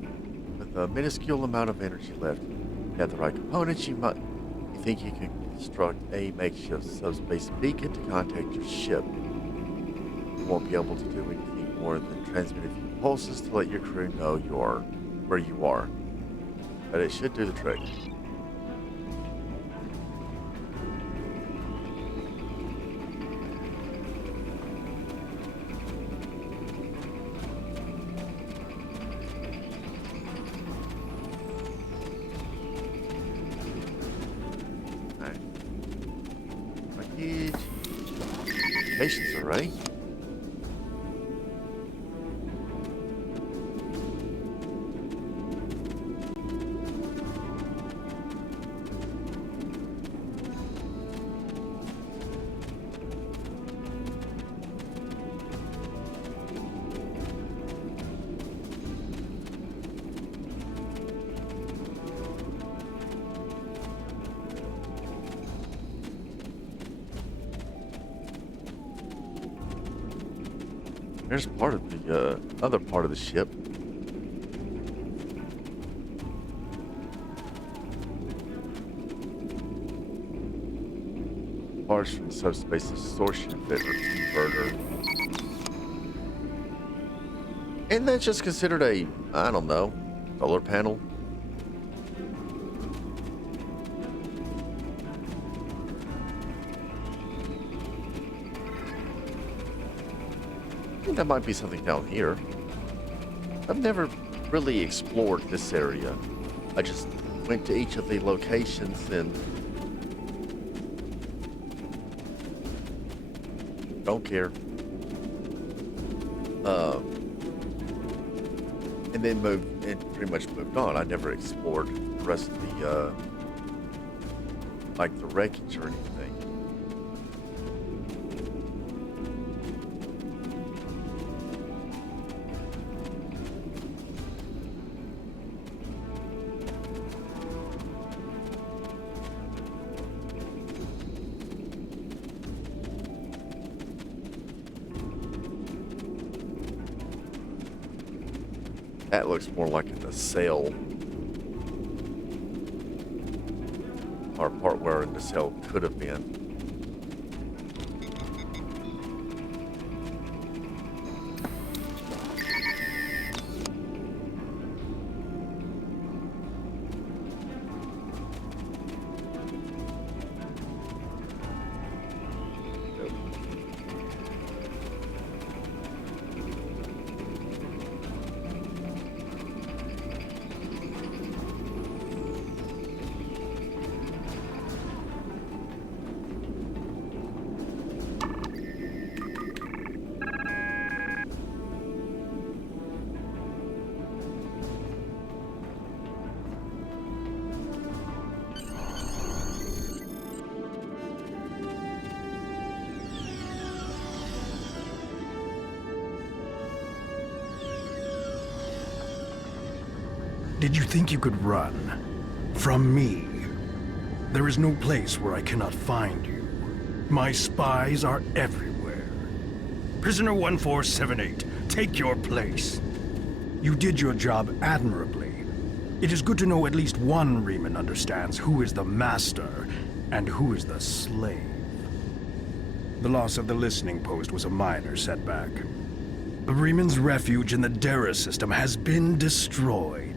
with a minuscule amount of energy left. If you have the right components, you think you can construct a makeshift subspace beacon to contact your ship. You won't be able to do anything more than transmit a few pulses to let your crew know where you are. But it should do the trick. communications array. There's part of the other part of the ship. Parts from the subspace distortion converter. Isn't that just considered a, I don't know, solar panel? I think that might be something down here. I've never really explored this area. I just went to each of the locations and don't care. And then moved and pretty much moved on. I never explored the rest of the like the wreckage or anything. That looks more like a sail, or part where the sail could have been. Did you think you could run from me? There is no place where I cannot find you. My spies are everywhere. Prisoner 1478, take your place. You did your job admirably. It is good to know at least one Reman understands who is the master and who is the slave. The loss of the listening post was a minor setback. The Reman's refuge in the Dara system has been destroyed.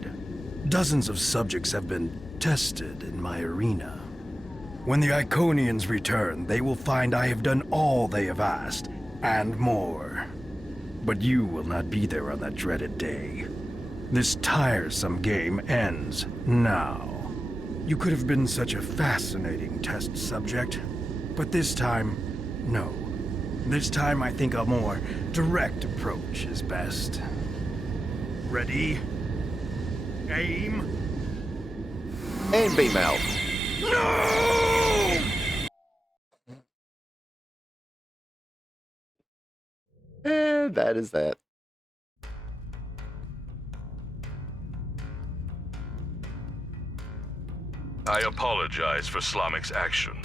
Dozens of subjects have been tested in my arena. When the Iconians return, they will find I have done all they have asked, and more. But you will not be there on that dreaded day. This tiresome game ends now. You could have been such a fascinating test subject, but this time, no. This time I think a more direct approach is best. Ready? Aim. And beam out. No! And that is that. I apologize for Slamic's action.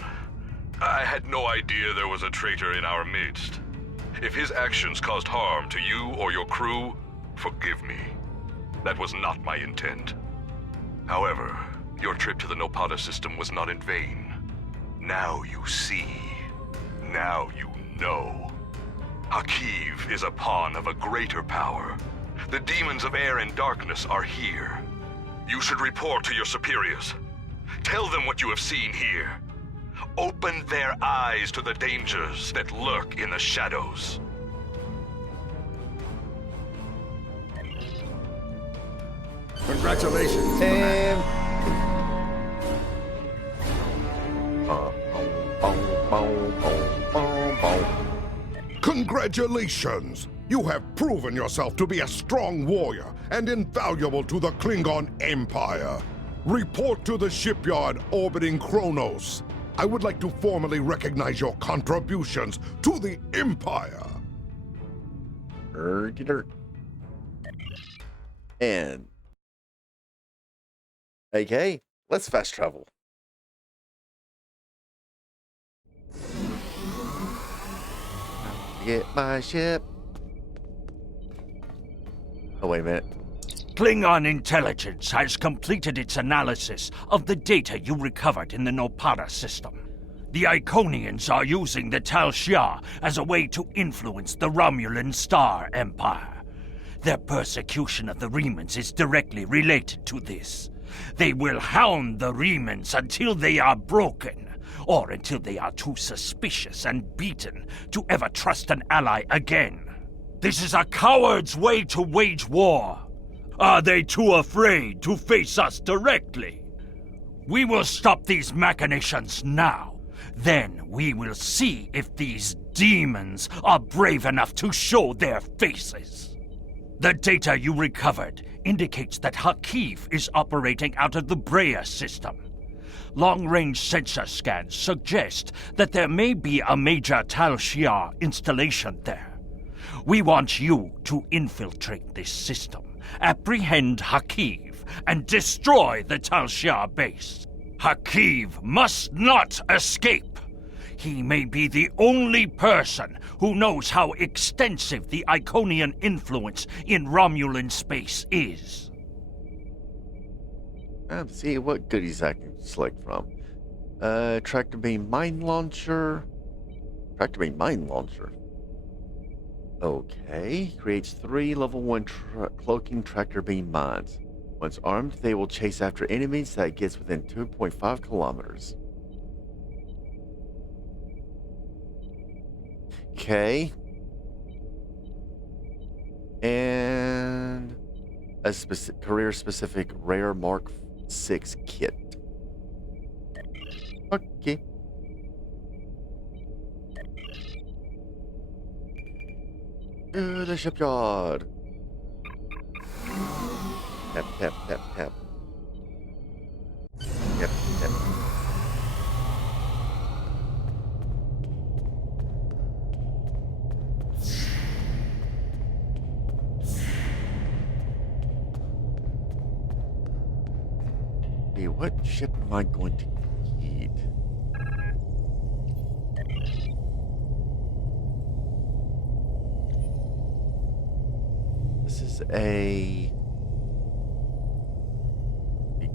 I had no idea there was a traitor in our midst. If his actions caused harm to you or your crew, forgive me. That was not my intent. However, your trip to the Nopada System was not in vain. Now you see. Now you know. Hakiv is a pawn of a greater power. The demons of air and darkness are here. You should report to your superiors. Tell them what you have seen here. Open their eyes to the dangers that lurk in the shadows. Congratulations, And boom, boom, boom, boom, boom, boom. Congratulations! You have proven yourself to be a strong warrior and invaluable to the Klingon Empire. Report to the shipyard orbiting Kronos. I would like to formally recognize your contributions to the Empire. Ergider. And okay, let's fast travel. Get my ship. Oh, wait a minute. Klingon intelligence has completed its analysis of the data you recovered in the Nopada System. The Iconians are using the Tal Shiar as a way to influence the Romulan Star Empire. Their persecution of the Remans is directly related to this. They will hound the Remans until they are broken, or until they are too suspicious and beaten to ever trust an ally again. This is a coward's way to wage war. Are they too afraid to face us directly? We will stop these machinations now. Then we will see if these demons are brave enough to show their faces. The data you recovered indicates that Hakiv is operating out of the Brea system. Long-range sensor scans suggest that there may be a major Tal Shiar installation there. We want you to infiltrate this system, apprehend Hakiv, and destroy the Tal Shiar base. Hakiv must not escape. He may be the only person who knows how extensive the Iconian influence in Romulan space is. Let's see what goodies I can select from. Tractor beam mine launcher. Tractor beam mine launcher. Okay. Creates 3 level 1 cloaking tractor beam mines. Once armed, they will chase after enemies that gets within 2.5 kilometers. Okay. And a career-specific rare Mark 6 kit. Okay. To the shipyard. Tap, tap, tap, tap. Yep, yep. Okay, what ship am I going to need? This is a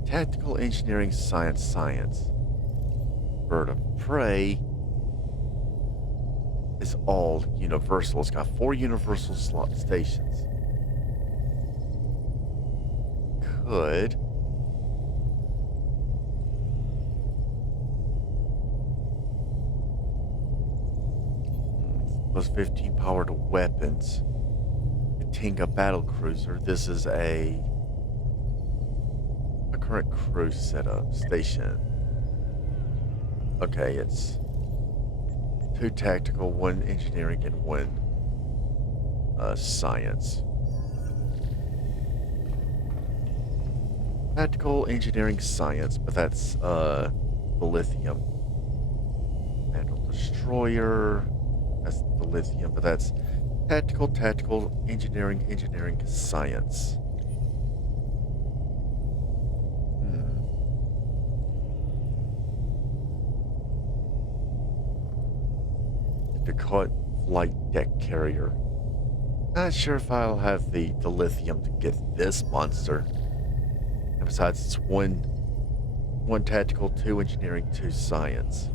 tactical engineering science. Bird of prey is all universal. It's got 4 universal slot stations. Could plus 15 power to weapons. Tinga battle cruiser. This is a current crew setup station. Okay, it's 2 tactical, 1 engineering, and 1 science. Tactical engineering science, but that's the lithium. Battle destroyer. That's the lithium, but that's tactical engineering science. Decoy flight deck carrier. Not sure if I'll have the lithium to get this monster. And besides, it's one tactical, 2 engineering, 2 science.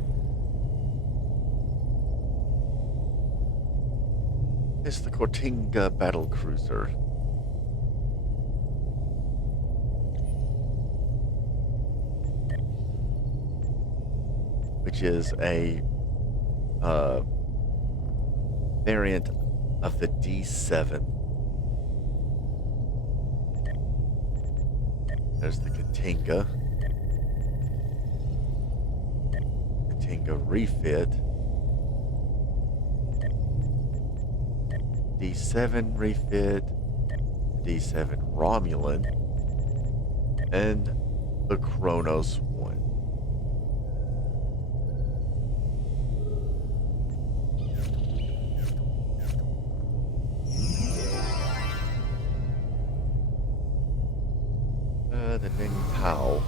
It's the Cortinga battle cruiser. Which is a variant of the D7. There's the Katinga refit. D7 refit, D7 Romulan, and the Kronos one. The Ning Tao,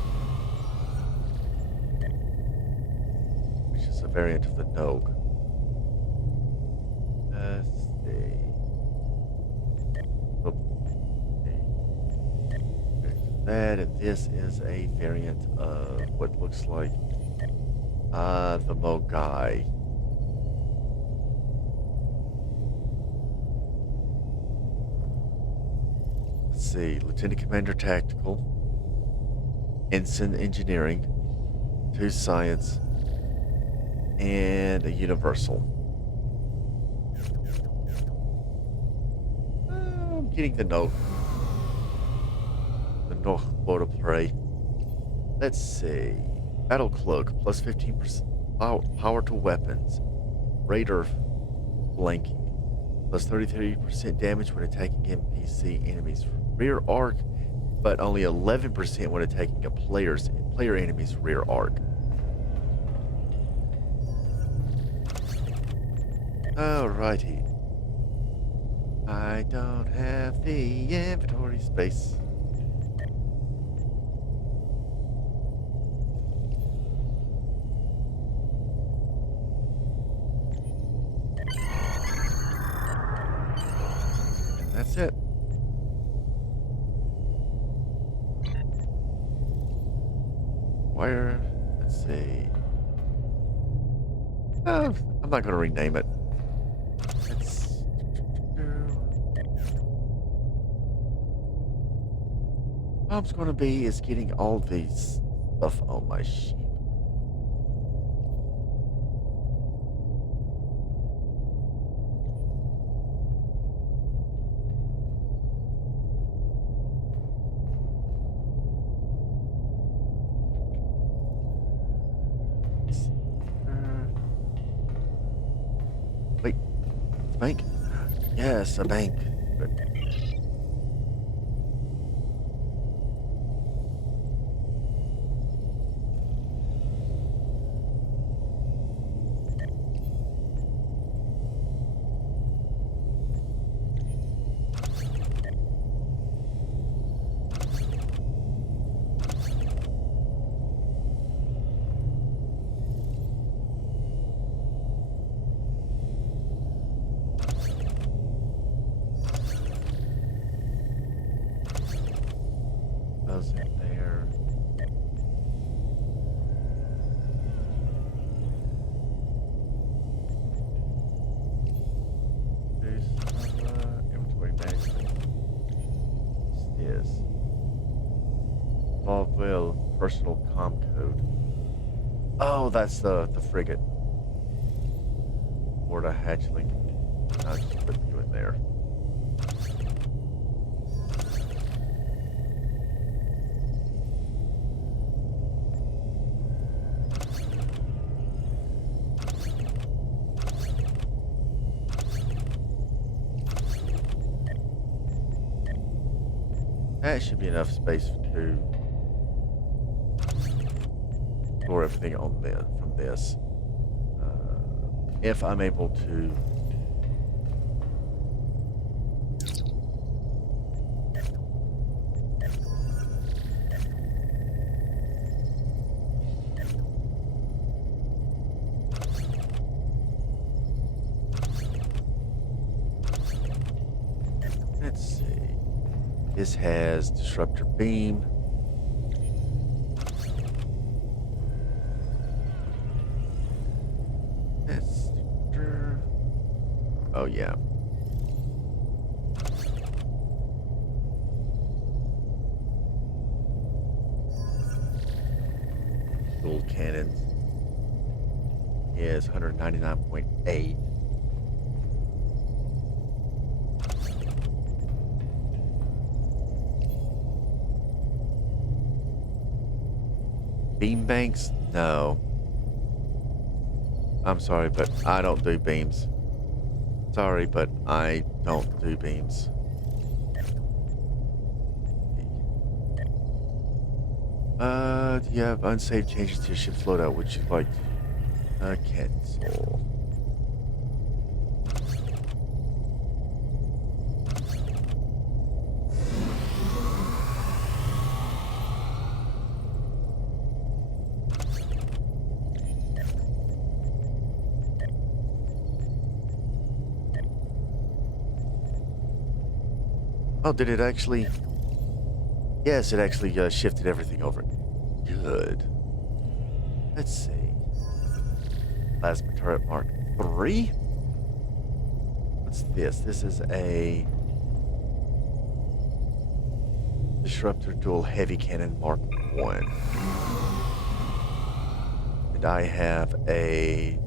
which is a variant of the Nogue. Let's see. That, and this is a variant of what looks like the Mogh. Let's see, Lieutenant Commander Tactical, Ensign Engineering, 2 Science, and a Universal. I'm getting the note. The Nopada Prey. Let's see. Battle Cloak, plus 15% power to weapons. Radar flanking, plus 33% damage when attacking NPC enemies' rear arc, but only 11% when attacking a player enemy's rear arc. Alrighty. I don't have the inventory space. And that's it. Where? Let's see. I'm not going to rename it. It's... Problem's going to be is getting all these stuff on my sheet. Wait, it's a bank? Yes, a bank. But those in there. Inventory management. What's this? Baldwell personal comm code. Oh, that's the frigate. Order hatchling. I'll just put you in there. That should be enough space to store everything on from this. If I'm able to. Let's see. This has disruptor beam. That's... Oh yeah. Dual cannons. Yes, 199.8. Beam banks? No. I'm sorry, but I don't do beams. Sorry, but I don't do beams. Do you have unsaved changes to your ship's loadout? Would you like to cancel? Oh, did it actually? Yes, it actually shifted everything over. Good. Let's see. Plasma turret Mark 3. What's this? This is a disruptor dual heavy cannon Mark 1. And I have a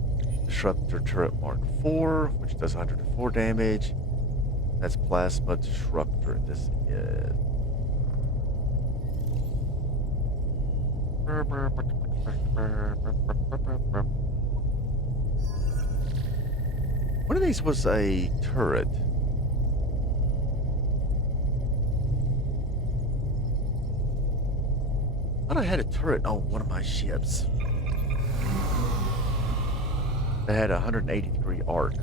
disruptor turret Mark 4, which does 104 damage. That's plasma disruptor. This is. One of these was a turret. I thought I had a turret on one of my ships that had a 180-degree arc.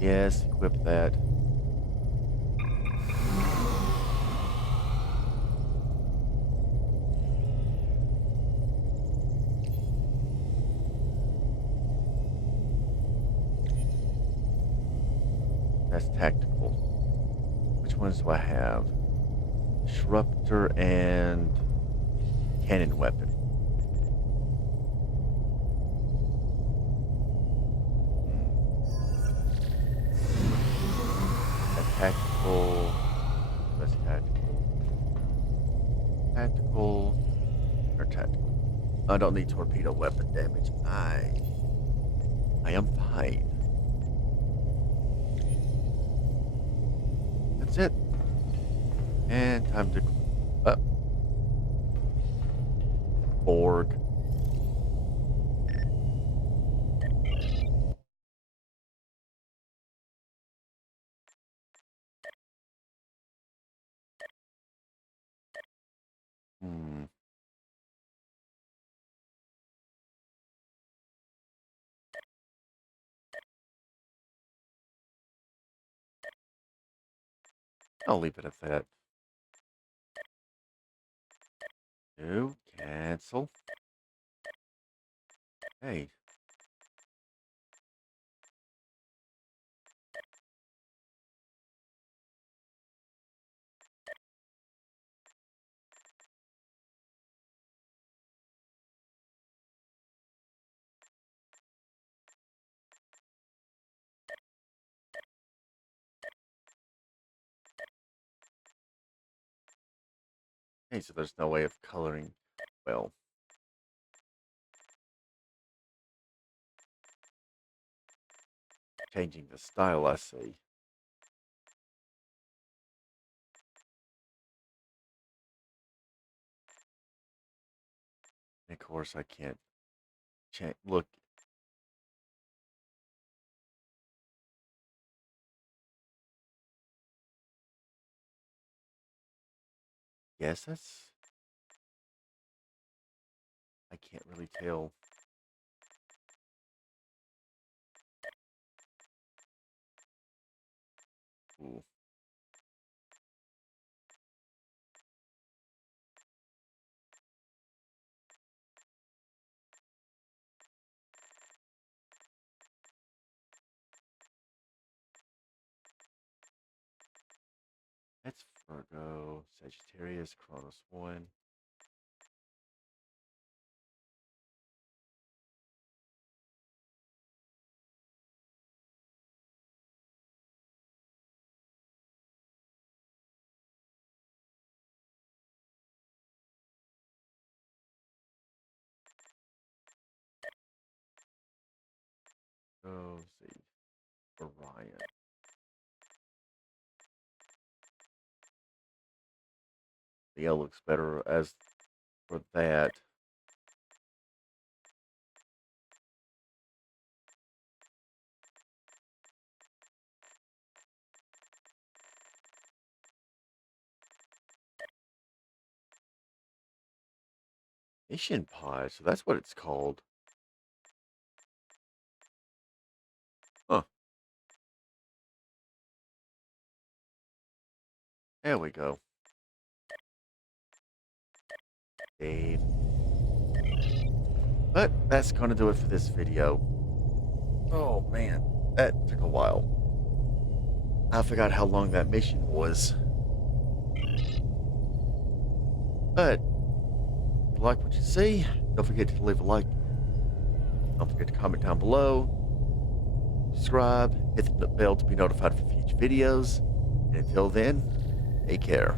Yes, equip that. That's tactical. Which ones do I have? Disruptor and cannon weapon. Tactical. That's tactical. Tactical. Or tactical. I don't need torpedo weapon damage. I am fine. That's it. And time to up. Borg. Hmm. I'll leave it at that. No, cancel. Hey. Hey, so there's no way of coloring. Well. Changing the style, I see. Of course, I can't change. Look. Yes, that's. I can't really tell. Ooh. That's Virgo, Sagittarius, Kronos 1. Oh, let's see. Orion. Yeah, looks better as for that. Mission pod, so that's what it's called. Huh. There we go. Dave. But that's going to do it for this video. Oh man, that took a while. I forgot how long that mission was. But if you like what you see, don't forget to leave a like. Don't forget to comment down below. Subscribe, hit the bell to be notified for future videos. And until then, take care.